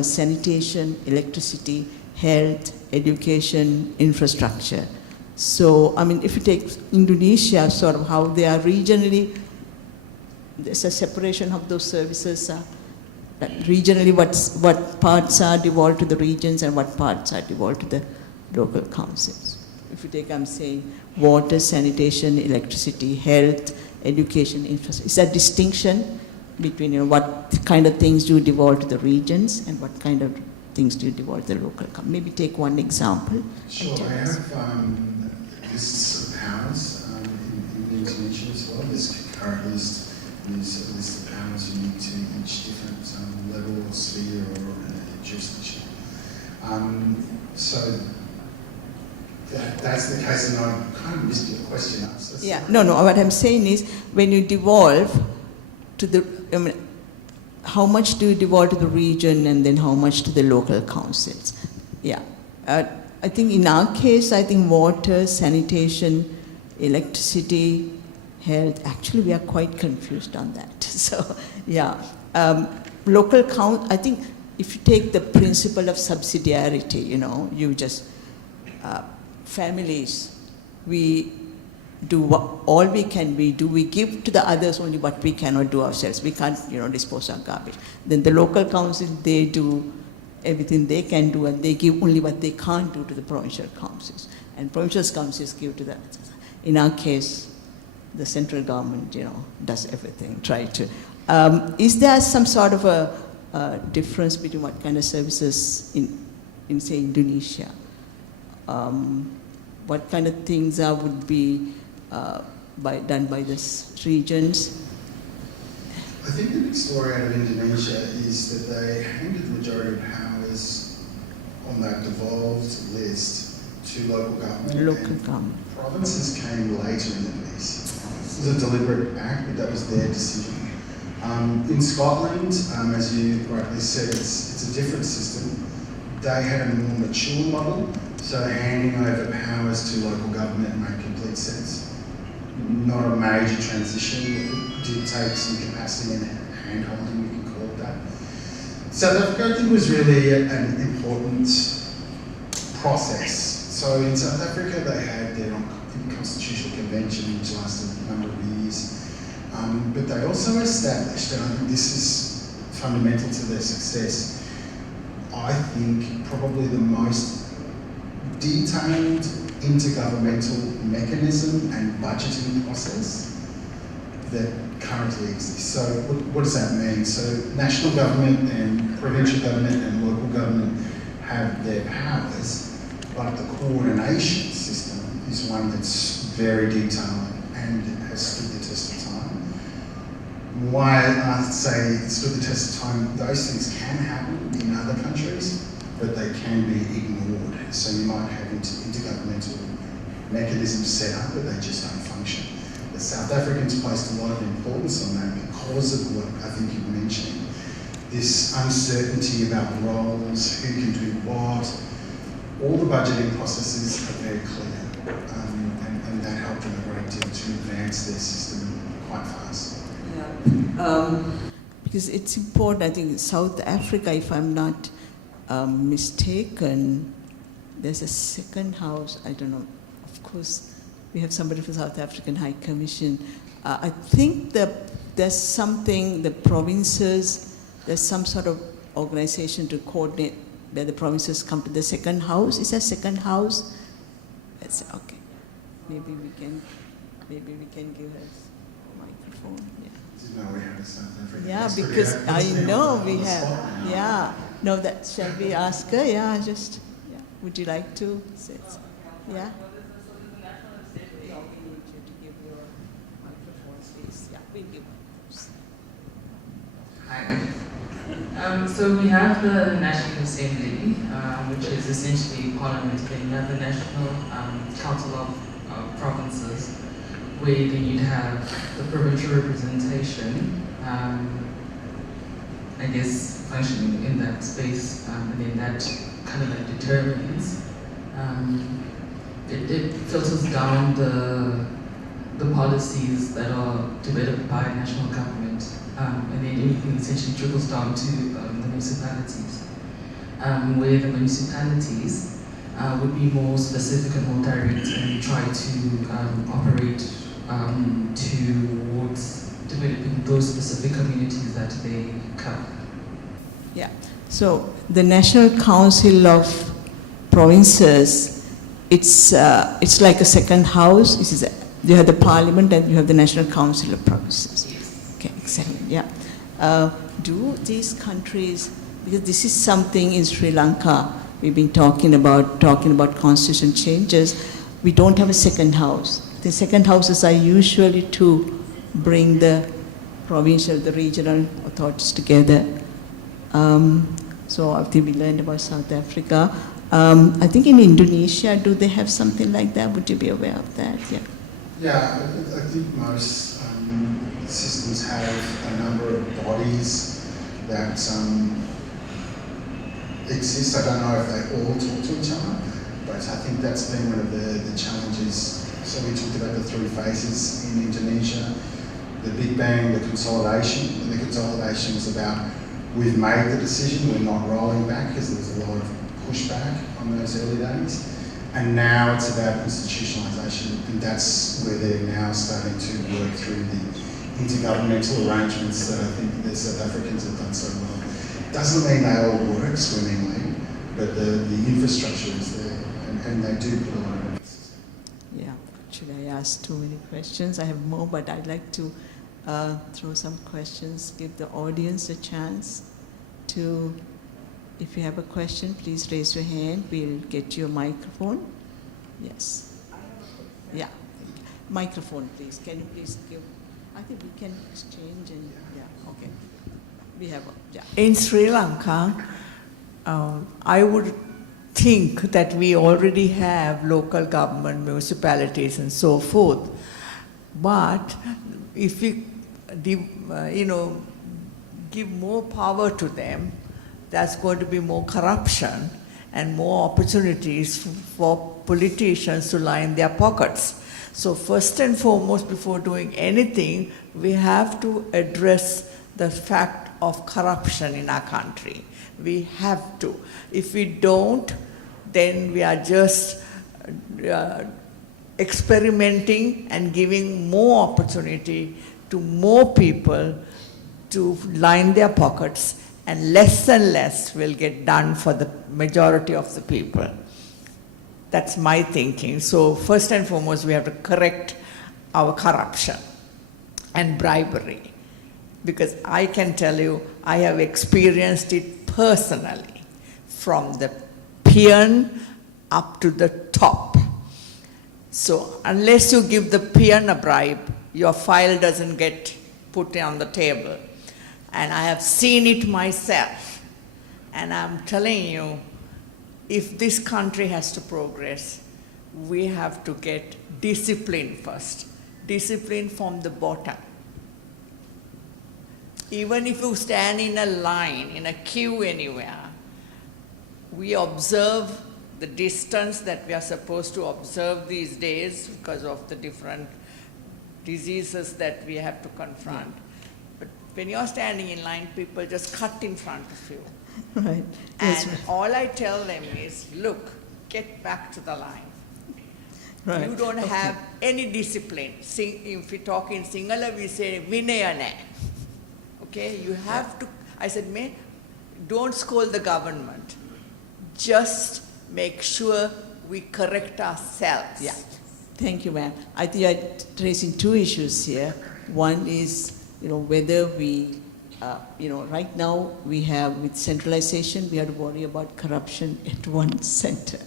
sanitation, electricity, health, education, infrastructure. So, if you take Indonesia, sort of how they are regionally, there's a separation of those services. Regionally, what parts are devolved to the regions and what parts are devolved to the local councils. If you take, I'm saying, water, sanitation, electricity, health, education, infrastructure. Is that distinction between what kind of things do you devolve to the regions and what kind of things do you devolve to the local council? Maybe take one example. Sure, I have lists of powers in Indonesia as well. There's current list. There's a list of powers unique to each different level or sphere or jurisdiction. So that's the case, and I kind of missed your question. Yeah, no. What I'm saying is, when you devolve to the, how much do you devolve to the region, and then how much to the local councils? Yeah, I think in our case, I think water, sanitation, electricity, health. Actually, we are quite confused on that. So, yeah, local I think if you take the principle of subsidiarity, you just families, we do all we can. We give to the others only what we cannot do ourselves. We can't, dispose of garbage. Then the local council, they do everything they can do, and they give only what they can't do to the provincial councils. And provincial councils give to the. In our case, the central government, does everything. Try to. Is there some sort of a difference between what kind of services in say Indonesia? What kind of things would be done by the regions? I think the big story out of Indonesia is that they handed the majority of powers on that devolved list to local government. Provinces came later in the piece. It was a deliberate act, but that was their decision. In Scotland, as you rightly said, it's a different system. They had a more mature model, so handing over powers to local government made complete sense. Not a major transition. It did take some capacity and hand-holding, we can call it that. South Africa, I think, was really an important process. So in South Africa, they had their own constitutional convention, which lasted a number of years. But they also established, and I think this is fundamental to their success, I think probably the most detailed intergovernmental mechanism and budgeting process that currently exists. So what does that mean? So national government and provincial government and local government have their powers, but the coordination system is one that's very detailed and has stood the test of time. Why I say it stood the test of time, those things can happen in other countries, but they can be ignored. So you might have intergovernmental mechanisms set up, but they just don't function. The South Africans placed a lot of importance on that because of what I think you're mentioning. This uncertainty about roles, who can do what. All the budgeting processes are very clear, and that helped them a great deal to advance their system quite fast. Yeah. Because it's important, I think South Africa, if I'm not mistaken, there's a second house, I don't know, of course, we have somebody from South African High Commission. I think that there's something, the provinces, there's some sort of organization to coordinate where the provinces come to the second house. Is there second house? Yes, okay. Maybe we can give her a microphone. Yeah. Didn't know we had a South African. Yeah, That's pretty because good. I Let's know see we on the have. spot now. Yeah. No, that shall we ask her? Yeah, just. Yeah. Would you like to say? Yeah. Yeah, we need you to give your microphone, please. Yeah, we'll give her. So we have the National Assembly, which is essentially Parliament. Then you have the National Council of Provinces, where then you'd have the provincial representation, I guess, functioning in that space, and then that kind of like determines, it filters down the policies that are developed by national government, and then everything essentially trickles down to the municipalities, where the municipalities would be more specific and more direct and try to operate towards developing those specific communities that they cover. Yeah. So the National Council of Provinces, it's like a second house. You have the Parliament and you have the National Council of Provinces. Okay, excellent. Yeah. Do these countries, because this is something in Sri Lanka we've been talking about constitution changes. We don't have a second house. The second houses are usually to bring the provincial, the regional authorities together. So I think we learned about South Africa. I think in Indonesia, do they have something like that? Would you be aware of that? Yeah. Yeah, I think most systems have a number of bodies that exist. I don't know if they all talk to each other, but I think that's been one of the challenges. So we talked about the three phases in Indonesia, the Big Bang, the consolidation, and the consolidation was about we've made the decision, we're not rolling back because there was a lot of pushback on those early days. And now it's about institutionalisation, and that's where they're now starting to work through the intergovernmental arrangements that I think the South Africans have done so well. Doesn't mean they all work swimmingly, but the infrastructure is there, and they do put a lot of emphasis. Yeah, actually I asked too many questions. I have more, but I'd like to throw some questions, give the audience a chance to, if you have a question, please raise your hand. We'll get you a microphone. Yes. Yeah. Microphone, please. Can you please give? I think we can exchange and, yeah, okay. We have, yeah. In Sri Lanka, I would think that we already have local government, municipalities and so forth. But if we, give more power to them, that's going to be more corruption and more opportunities for politicians to line their pockets. So first and foremost, before doing anything, we have to address the fact of corruption in our country. We have to. If we don't, then we are just experimenting and giving more opportunity to more people to line their pockets, and less will get done for the majority of the people. That's my thinking. So first and foremost, we have to correct our corruption and bribery. Because I can tell you, I have experienced it personally, from the peon up to the top. So unless you give the peon a bribe, your file doesn't get put on the table. And I have seen it myself. And I'm telling you, if this country has to progress, we have to get discipline first. Discipline from the bottom. Even if you stand in a line, in a queue anywhere, we observe the distance that we are supposed to observe these days because of the different diseases that we have to confront. Yeah. But when you're standing in line, people just cut in front of you. Right. And all I tell them is, look, get back to the line. Right. You don't have any discipline. If we talk in Sinhala, we say, Vinayane. Okay, you have to, I said, don't scold the government. Just make sure we correct ourselves. Yeah. Thank you, ma'am. I think you're raising two issues here. One is, whether we, right now we have, with centralization, we have to worry about corruption at one center.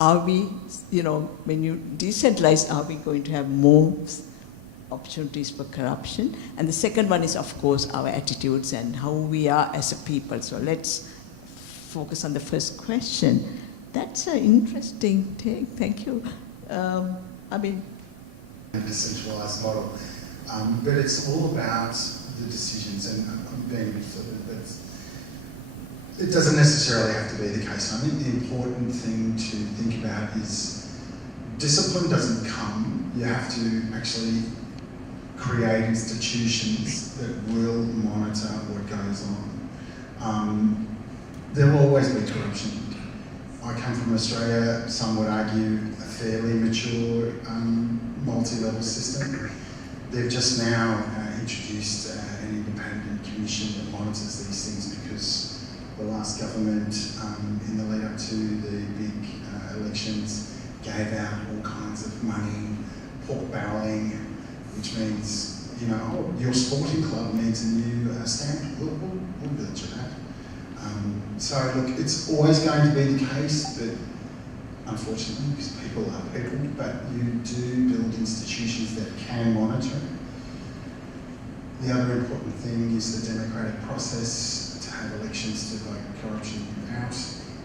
Are we, when you decentralize, are we going to have more opportunities for corruption? And the second one is, of course, our attitudes and how we are as a people. So let's focus on the first question. That's an interesting take. Thank you. A decentralised model, but it's all about the decisions, and I'm being a bit flippant, but it doesn't necessarily have to be the case. I think the important thing to think about is discipline doesn't come. You have to actually create institutions that will monitor what goes on. There will always be corruption. I come from Australia, some would argue a fairly mature multi-level system. They've just now introduced an independent commission that monitors these things because the last government, in the lead up to the big elections, gave out all kinds of money, pork barrelling, which means, your sporting club needs a new stamp. We'll build you that. So look, it's always going to be the case, but unfortunately, because people are people, but you do build institutions that can monitor. The other important thing is the democratic process, to have elections to vote corruption out,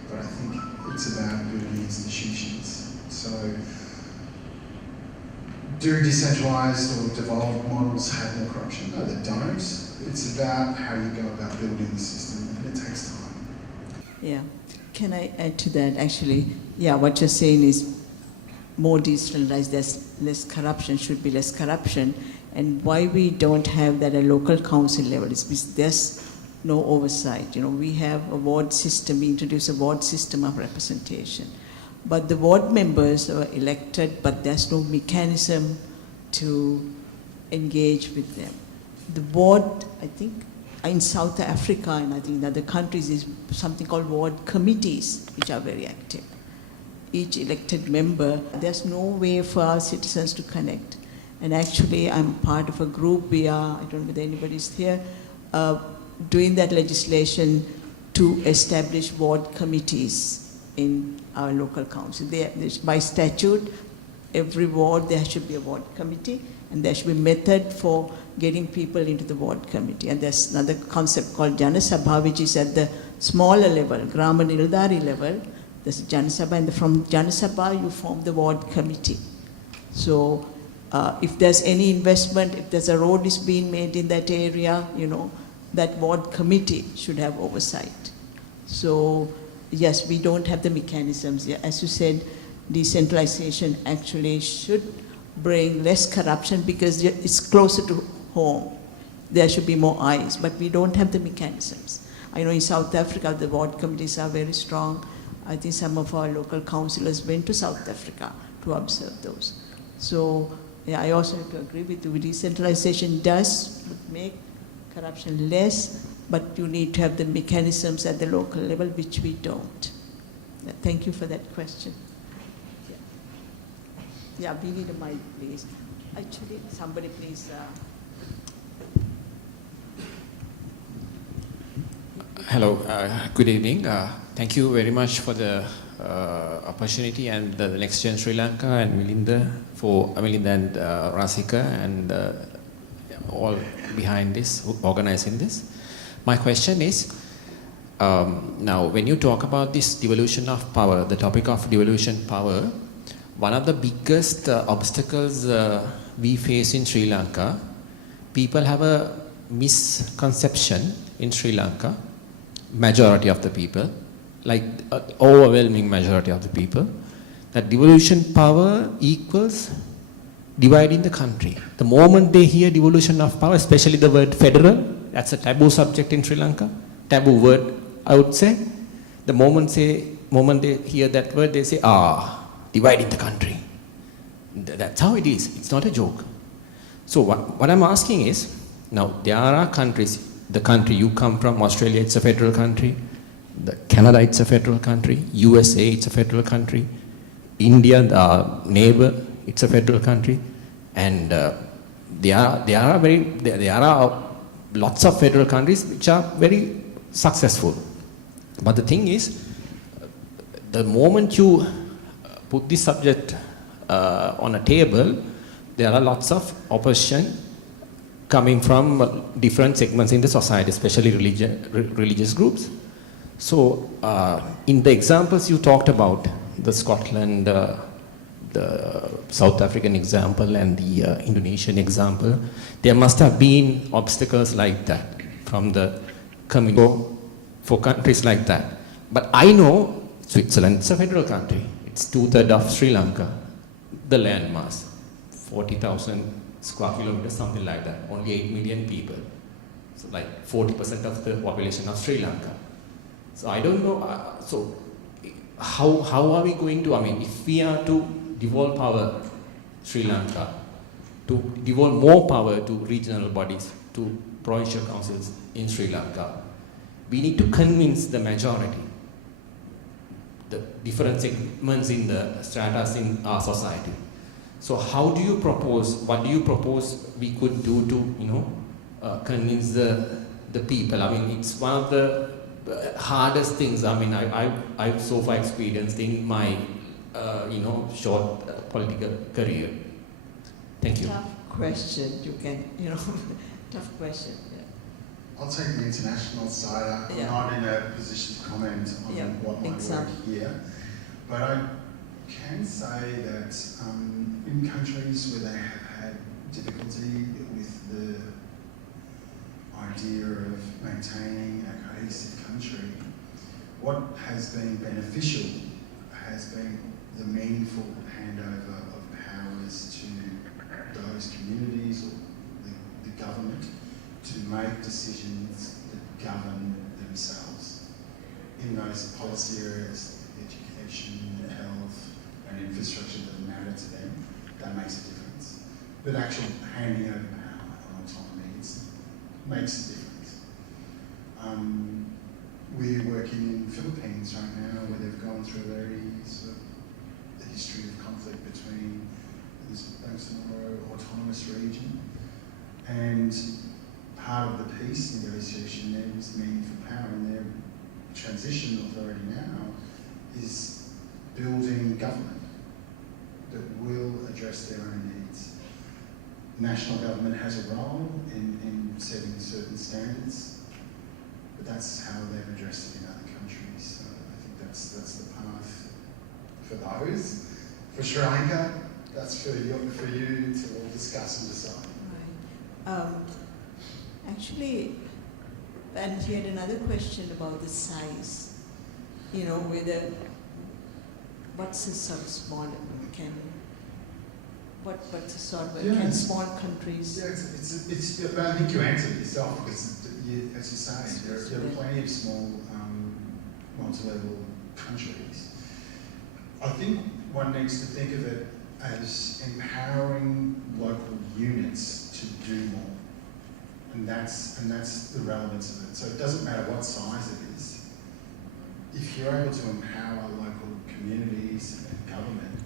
but I think it's about building institutions. So, do decentralised or devolved models have more corruption? No, they don't. It's about how you go about building the system, and it takes time. Yeah. Can I add to that? Actually, yeah, what you're saying is more decentralized, there's less corruption, should be less corruption. And why we don't have that at local council level is because there's no oversight. We have a ward system, we introduce a ward system of representation. But the ward members are elected, but there's no mechanism to engage with them. The ward, I think, in South Africa and I think in other countries is something called ward committees, which are very active. Each elected member, there's no way for our citizens to connect. And actually, I'm part of a group, I don't know whether anybody's here, doing that legislation to establish ward committees in our local council. By statute, every ward there should be a ward committee, and there should be method for getting people into the ward committee. And there's another concept called Janasabha, which is at the smaller level, Grama Nildari level. There's Janasabha, and from Janasabha you form the ward committee. So if there's any investment, if there's a road is being made in that area, that ward committee should have oversight. So yes, we don't have the mechanisms. As you said, decentralization actually should bring less corruption because it's closer to home. There should be more eyes, but we don't have the mechanisms. I know in South Africa, the ward committees are very strong. I think some of our local councillors went to South Africa to observe those. So yeah, I also have to agree with you. Decentralization does make corruption less, but you need to have the mechanisms at the local level, which we don't. Thank you for that question. Yeah, we need a mic, please. Actually, somebody please. Hello, good evening. Thank you very much for the opportunity and the Next Gen Sri Lanka and Melinda and Rasika and all behind this, organizing this. My question is, now when you talk about this devolution of power, the topic of devolution power, one of the biggest obstacles we face in Sri Lanka, people have a misconception in Sri Lanka, majority of the people, like overwhelming majority of the people, that devolution power equals dividing the country. The moment they hear devolution of power, especially the word federal, that's a taboo subject in Sri Lanka, taboo word, I would say. The moment they hear that word, they say, dividing the country. That's how it is. It's not a joke. So what I'm asking is, now there are countries, the country you come from, Australia, it's a federal country. Canada, it's a federal country. USA, it's a federal country. India, the neighbor, it's a federal country. And there are lots of federal countries which are very successful. But the thing is, the moment you put this subject on a table, there are lots of opposition coming from different segments in the society, especially religious groups. So, in the examples you talked about, the Scotland, the South African example and the Indonesian example, there must have been obstacles like that from the community for countries like that. But I know Switzerland, it's a federal country. It's 2/3 of Sri Lanka, the landmass, 40,000 square kilometers, something like that. Only 8 million people. So like 40% of the population of Sri Lanka. So I don't know, so how are we going to, I mean, if we are to devolve power Sri Lanka, to devolve more power to regional bodies, to provincial councils in Sri Lanka, we need to convince the majority, the different segments in the stratas in our society. So how do you propose, what do you propose we could do to, convince the people? I mean, it's one of the hardest things, I mean, I've so far experienced in my, short political career. Thank you. Tough question, you can, tough question. Yeah. I'll take the international side. I'm Yeah. not in a position to comment on Yeah, what might work here. But I can say that in countries where they have had difficulty with the idea of maintaining a cohesive country, what has been beneficial has been the meaningful handover of powers to those communities or the government to make decisions that govern themselves in those policy areas, education, health and infrastructure that matter to them. That makes a difference. But actual handing over power and autonomy makes a difference. We're working in the Philippines right now where they've gone through a very sort of the history of conflict between this Bangsamoro autonomous region, and part of the peace negotiation there is meaningful power, and their transition authority now is building government that will address their own needs. National government has a role in setting certain standards, but that's how they've addressed it in other countries. So I think that's the path for those. For Sri Lanka, that's for you to all discuss and decide. Right. Actually, and he had another question about the size. Whether what's the sort of small what's the sort of can small countries? Yeah, it's. But I think you answered it yourself because, as you say, there are plenty of small multi-level countries. I think one needs to think of it as empowering local units to do more, and that's the relevance of it. So it doesn't matter what size it is. If you're able to empower local communities and government,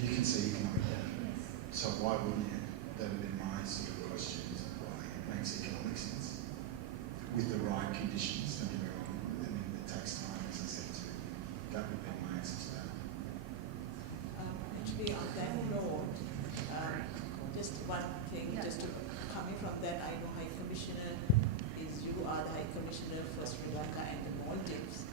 you can see economic benefit. So why wouldn't you? That would be my sort of question, is why it makes economic sense. With the right conditions, don't get me wrong. I mean, it takes time, as I said, that would be my answer to that. Actually, on that note, just one thing, coming from that, I know High Commissioner you are the High Commissioner for Sri Lanka and the Maldives.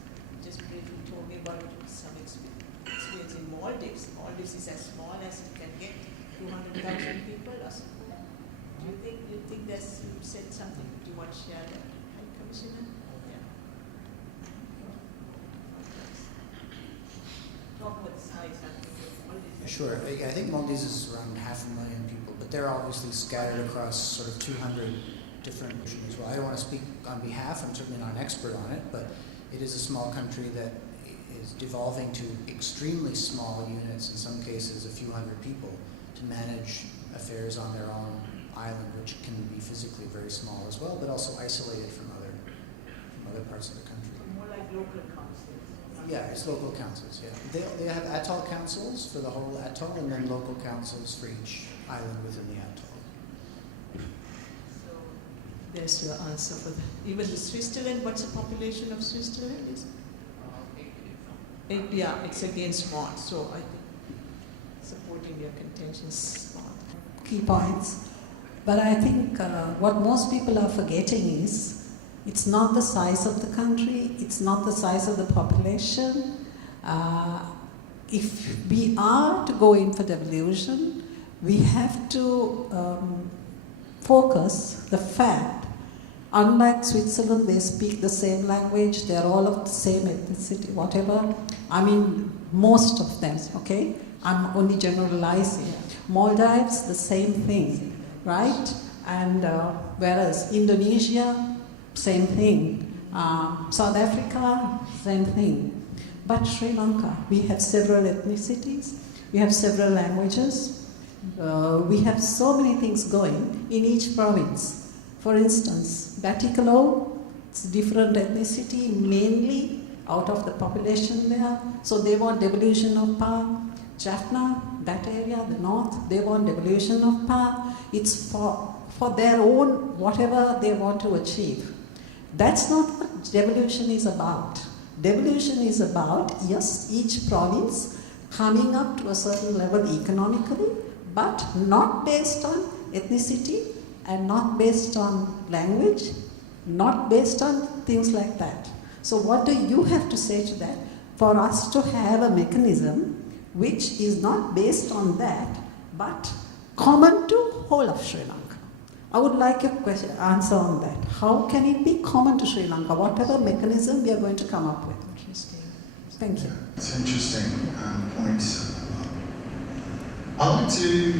Just briefly told me about some experience in Maldives. Maldives is as small as it can get, 200,000 people or something. Do you think you said something? Do you want to share that, High Commissioner? Yeah. Talk about the size, I think, of Maldives. Sure. I think Maldives is around 500,000 people, but they're obviously scattered across sort of 200 different regions as well. I don't want to speak on behalf, I'm certainly not an expert on it, but it is a small country that is devolving to extremely small units, in some cases a few hundred people, to manage affairs on their own island, which can be physically very small as well, but also isolated from other parts of the country. More like local councils. Yeah, it's local councils, yeah. They have atoll councils for the whole atoll, and then local councils for each island within the atoll. So there's your answer for that. Even the Switzerland, what's the population of Switzerland? Is yeah, it's again small, so I think supporting your contention is small. Key points. But I think what most people are forgetting is it's not the size of the country, it's not the size of the population. If we are to go in for devolution, we have to focus the fact, unlike Switzerland, they speak the same language, they're all of the same ethnicity, whatever. I mean, most of them, okay? I'm only generalizing. Maldives, the same thing, right? And whereas Indonesia, same thing. South Africa, same thing. But Sri Lanka, we have several ethnicities, we have several languages, we have so many things going in each province. For instance, Batticaloa, it's different ethnicity, mainly out of the population there, so they want devolution of power. Jaffna, that area, the north, they want devolution of power. It's for their own, whatever they want to achieve. That's not what devolution is about. Devolution is about, yes, each province coming up to a certain level economically, but not based on ethnicity and not based on language, not based on things like that. So what do you have to say to that? For us to have a mechanism which is not based on that, but common to whole of Sri Lanka. I would like a answer on that. How can it be common to Sri Lanka? Whatever mechanism we are going to come up with. Interesting. Thank you. It's an interesting point. I'd like to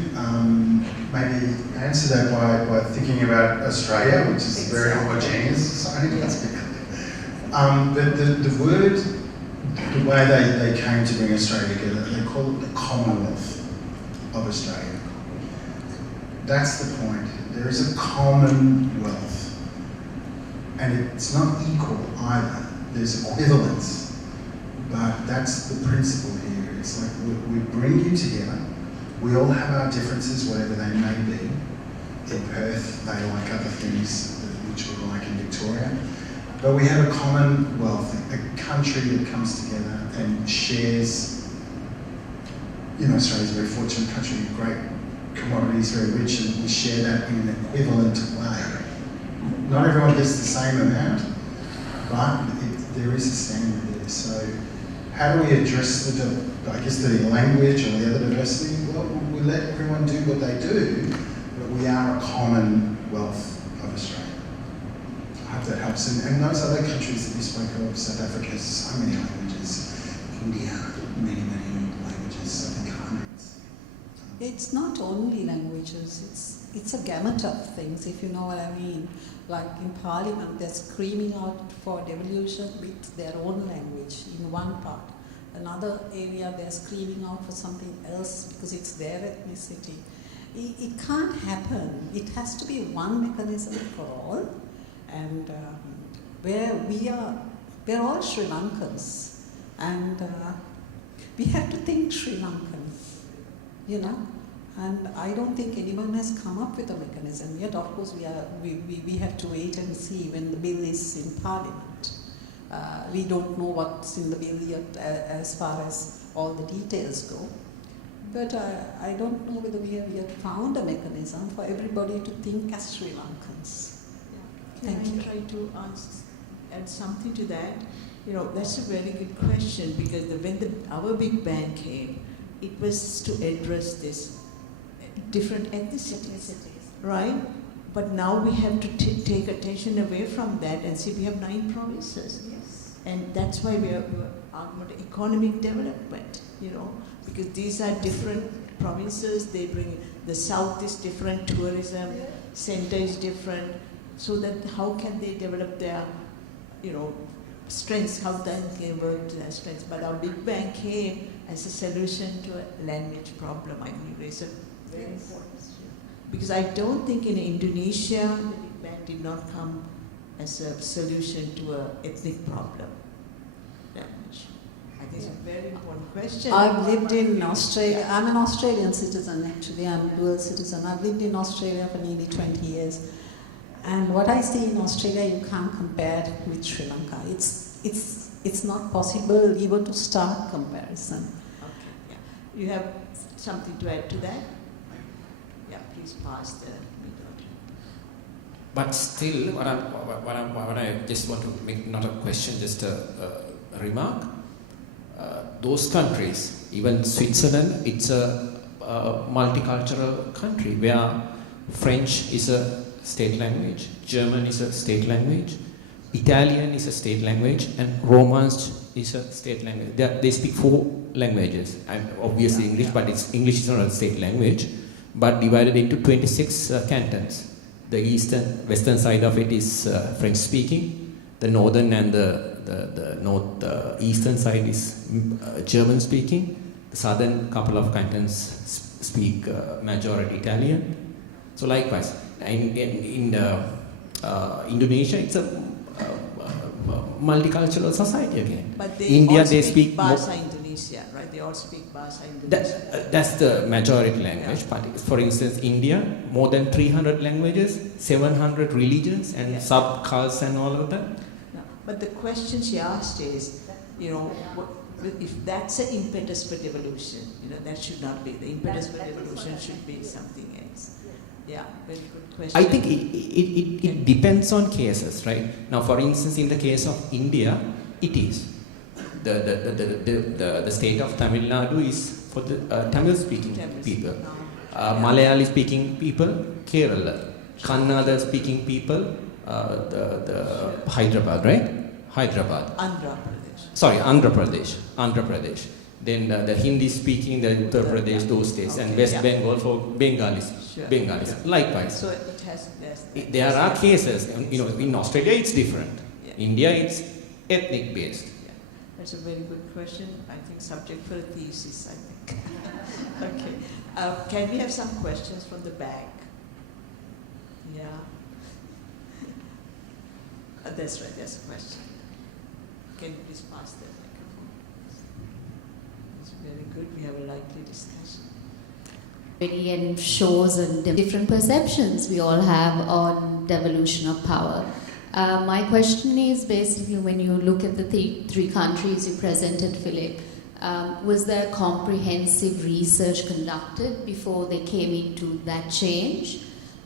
maybe answer that by thinking about Australia, which is a very homogeneous society. Let's be clear. But the word, the way they came to bring Australia together, they call it the Commonwealth of Australia. That's the point. There is a commonwealth, and it's not equal either. There's equivalence, but that's the principle here. It's like we bring you together. We all have our differences, whatever they may be. In Perth, they like other things which we like in Victoria. But we have a commonwealth, a country that comes together and shares. You know, Australia's a very fortunate country, great commodities, very rich, and we share that in an equivalent way. Not everyone gets the same amount, but there is a standard there. So how do we address the language or the other diversity? Well, we let everyone do what they do, but we are a commonwealth of Australia. I hope that helps. And those other countries that you spoke of, South Africa has so many languages, India, many languages, I think hundreds. It's not only languages, it's a gamut of things, if you know what I mean. Like in Parliament, they're screaming out for devolution with their own language in one part. Another area, they're screaming out for something else because it's their ethnicity. It can't happen. It has to be one mechanism for all. And where we're all Sri Lankans. And we have to think Sri Lankan, you know. And I don't think anyone has come up with a mechanism yet. Of course, we have to wait and see when the bill is in Parliament. We don't know what's in the bill yet as far as all the details go. But I don't know whether we have yet found a mechanism for everybody to think as Sri Lankans. Thank you. Can I try to add something to that? You know, that's a very good question because when our Big Bang came, it was to address this different ethnicities, right? But now we have to take attention away from that and see we have 9 provinces. Yes. And that's why we are about economic development, you know, because these are different provinces. They bring, the south is different, tourism, center is different, so that how can they develop their, you know, strengths, how they can work to their strengths. But our Big Bang came as a solution to a language problem. I believe it's a very important issue. Because I don't think in Indonesia the Big Bang did not come as a solution to an ethnic problem. That much. I think it's a very important question. I've lived in Australia. I'm an Australian citizen, actually. I'm a dual citizen. I've lived in Australia for nearly 20 years. And what I see in Australia, you can't compare it with Sri Lanka. It's not possible even to start comparison. Okay, yeah. You have something to add to that? Yeah, please pass the middle. But still, what I just want to make, not a question, just a remark. Those countries, even Switzerland, it's a multicultural country where French is a state language, German is a state language, Italian is a state language, and Romance is a state language. They speak 4 languages. Obviously English, but English is not a state language, but divided into 26 cantons. The western side of it is French speaking. The northern and the eastern side is German speaking. The southern couple of cantons speak majority Italian. So likewise, in Indonesia, it's a multicultural society again. But India, all they speak Bahasa Indonesia, right? They all speak Bahasa Indonesia. That's the majority language. But for instance, India, more than 300 languages, 700 religions, and sub-cults and all of that. No, but the question she asked is, you know, if that's an impetus for devolution, you know, that should not be. The impetus for devolution should be something else. Yeah, very good question. I think it depends on cases, right? Now, for instance, in the case of India, it is. The state of Tamil Nadu is for the Tamil-speaking people. Malayali-speaking people, Kerala. Kannada-speaking people, the Hyderabad, right? Hyderabad. Andhra Pradesh. Sorry, Andhra Pradesh. Then the Hindi-speaking, the Uttar Pradesh, those states, and West Bengal for Bengalis. Sure. Bengalis. Likewise. So it has less. There are cases, you know, in Australia it's different. Yeah. India it's ethnic based. Yeah. That's a very good question. I think subject for a thesis, I think. Okay. Can we have some questions from the back? Yeah. That's right, there's a question. Can you please pass the microphone? It's very good. We have a lively discussion. And shows and different perceptions we all have on devolution of power. My question is basically when you look at the three countries you presented, Philip, was there comprehensive research conducted before they came into that change?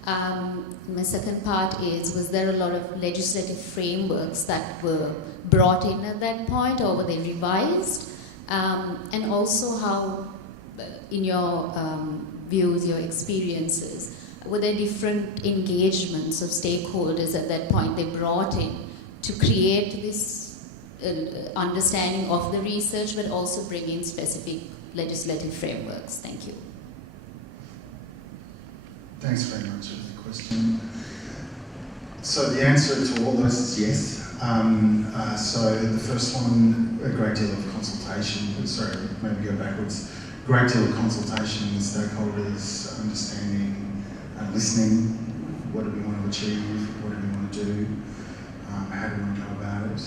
My second part is, was there a lot of legislative frameworks that were brought in at that point, or were they revised? And also how, in your views, your experiences, were there different engagements of stakeholders at that point they brought in to create this understanding of the research, but also bring in specific legislative frameworks? Thank you. Thanks very much for the question. So the answer to all those is yes. So the first one, a great deal of consultation, sorry, maybe go backwards. Great deal of consultation with stakeholders, understanding and listening. What do we want to achieve? What do we want to do? How do we want to go about it?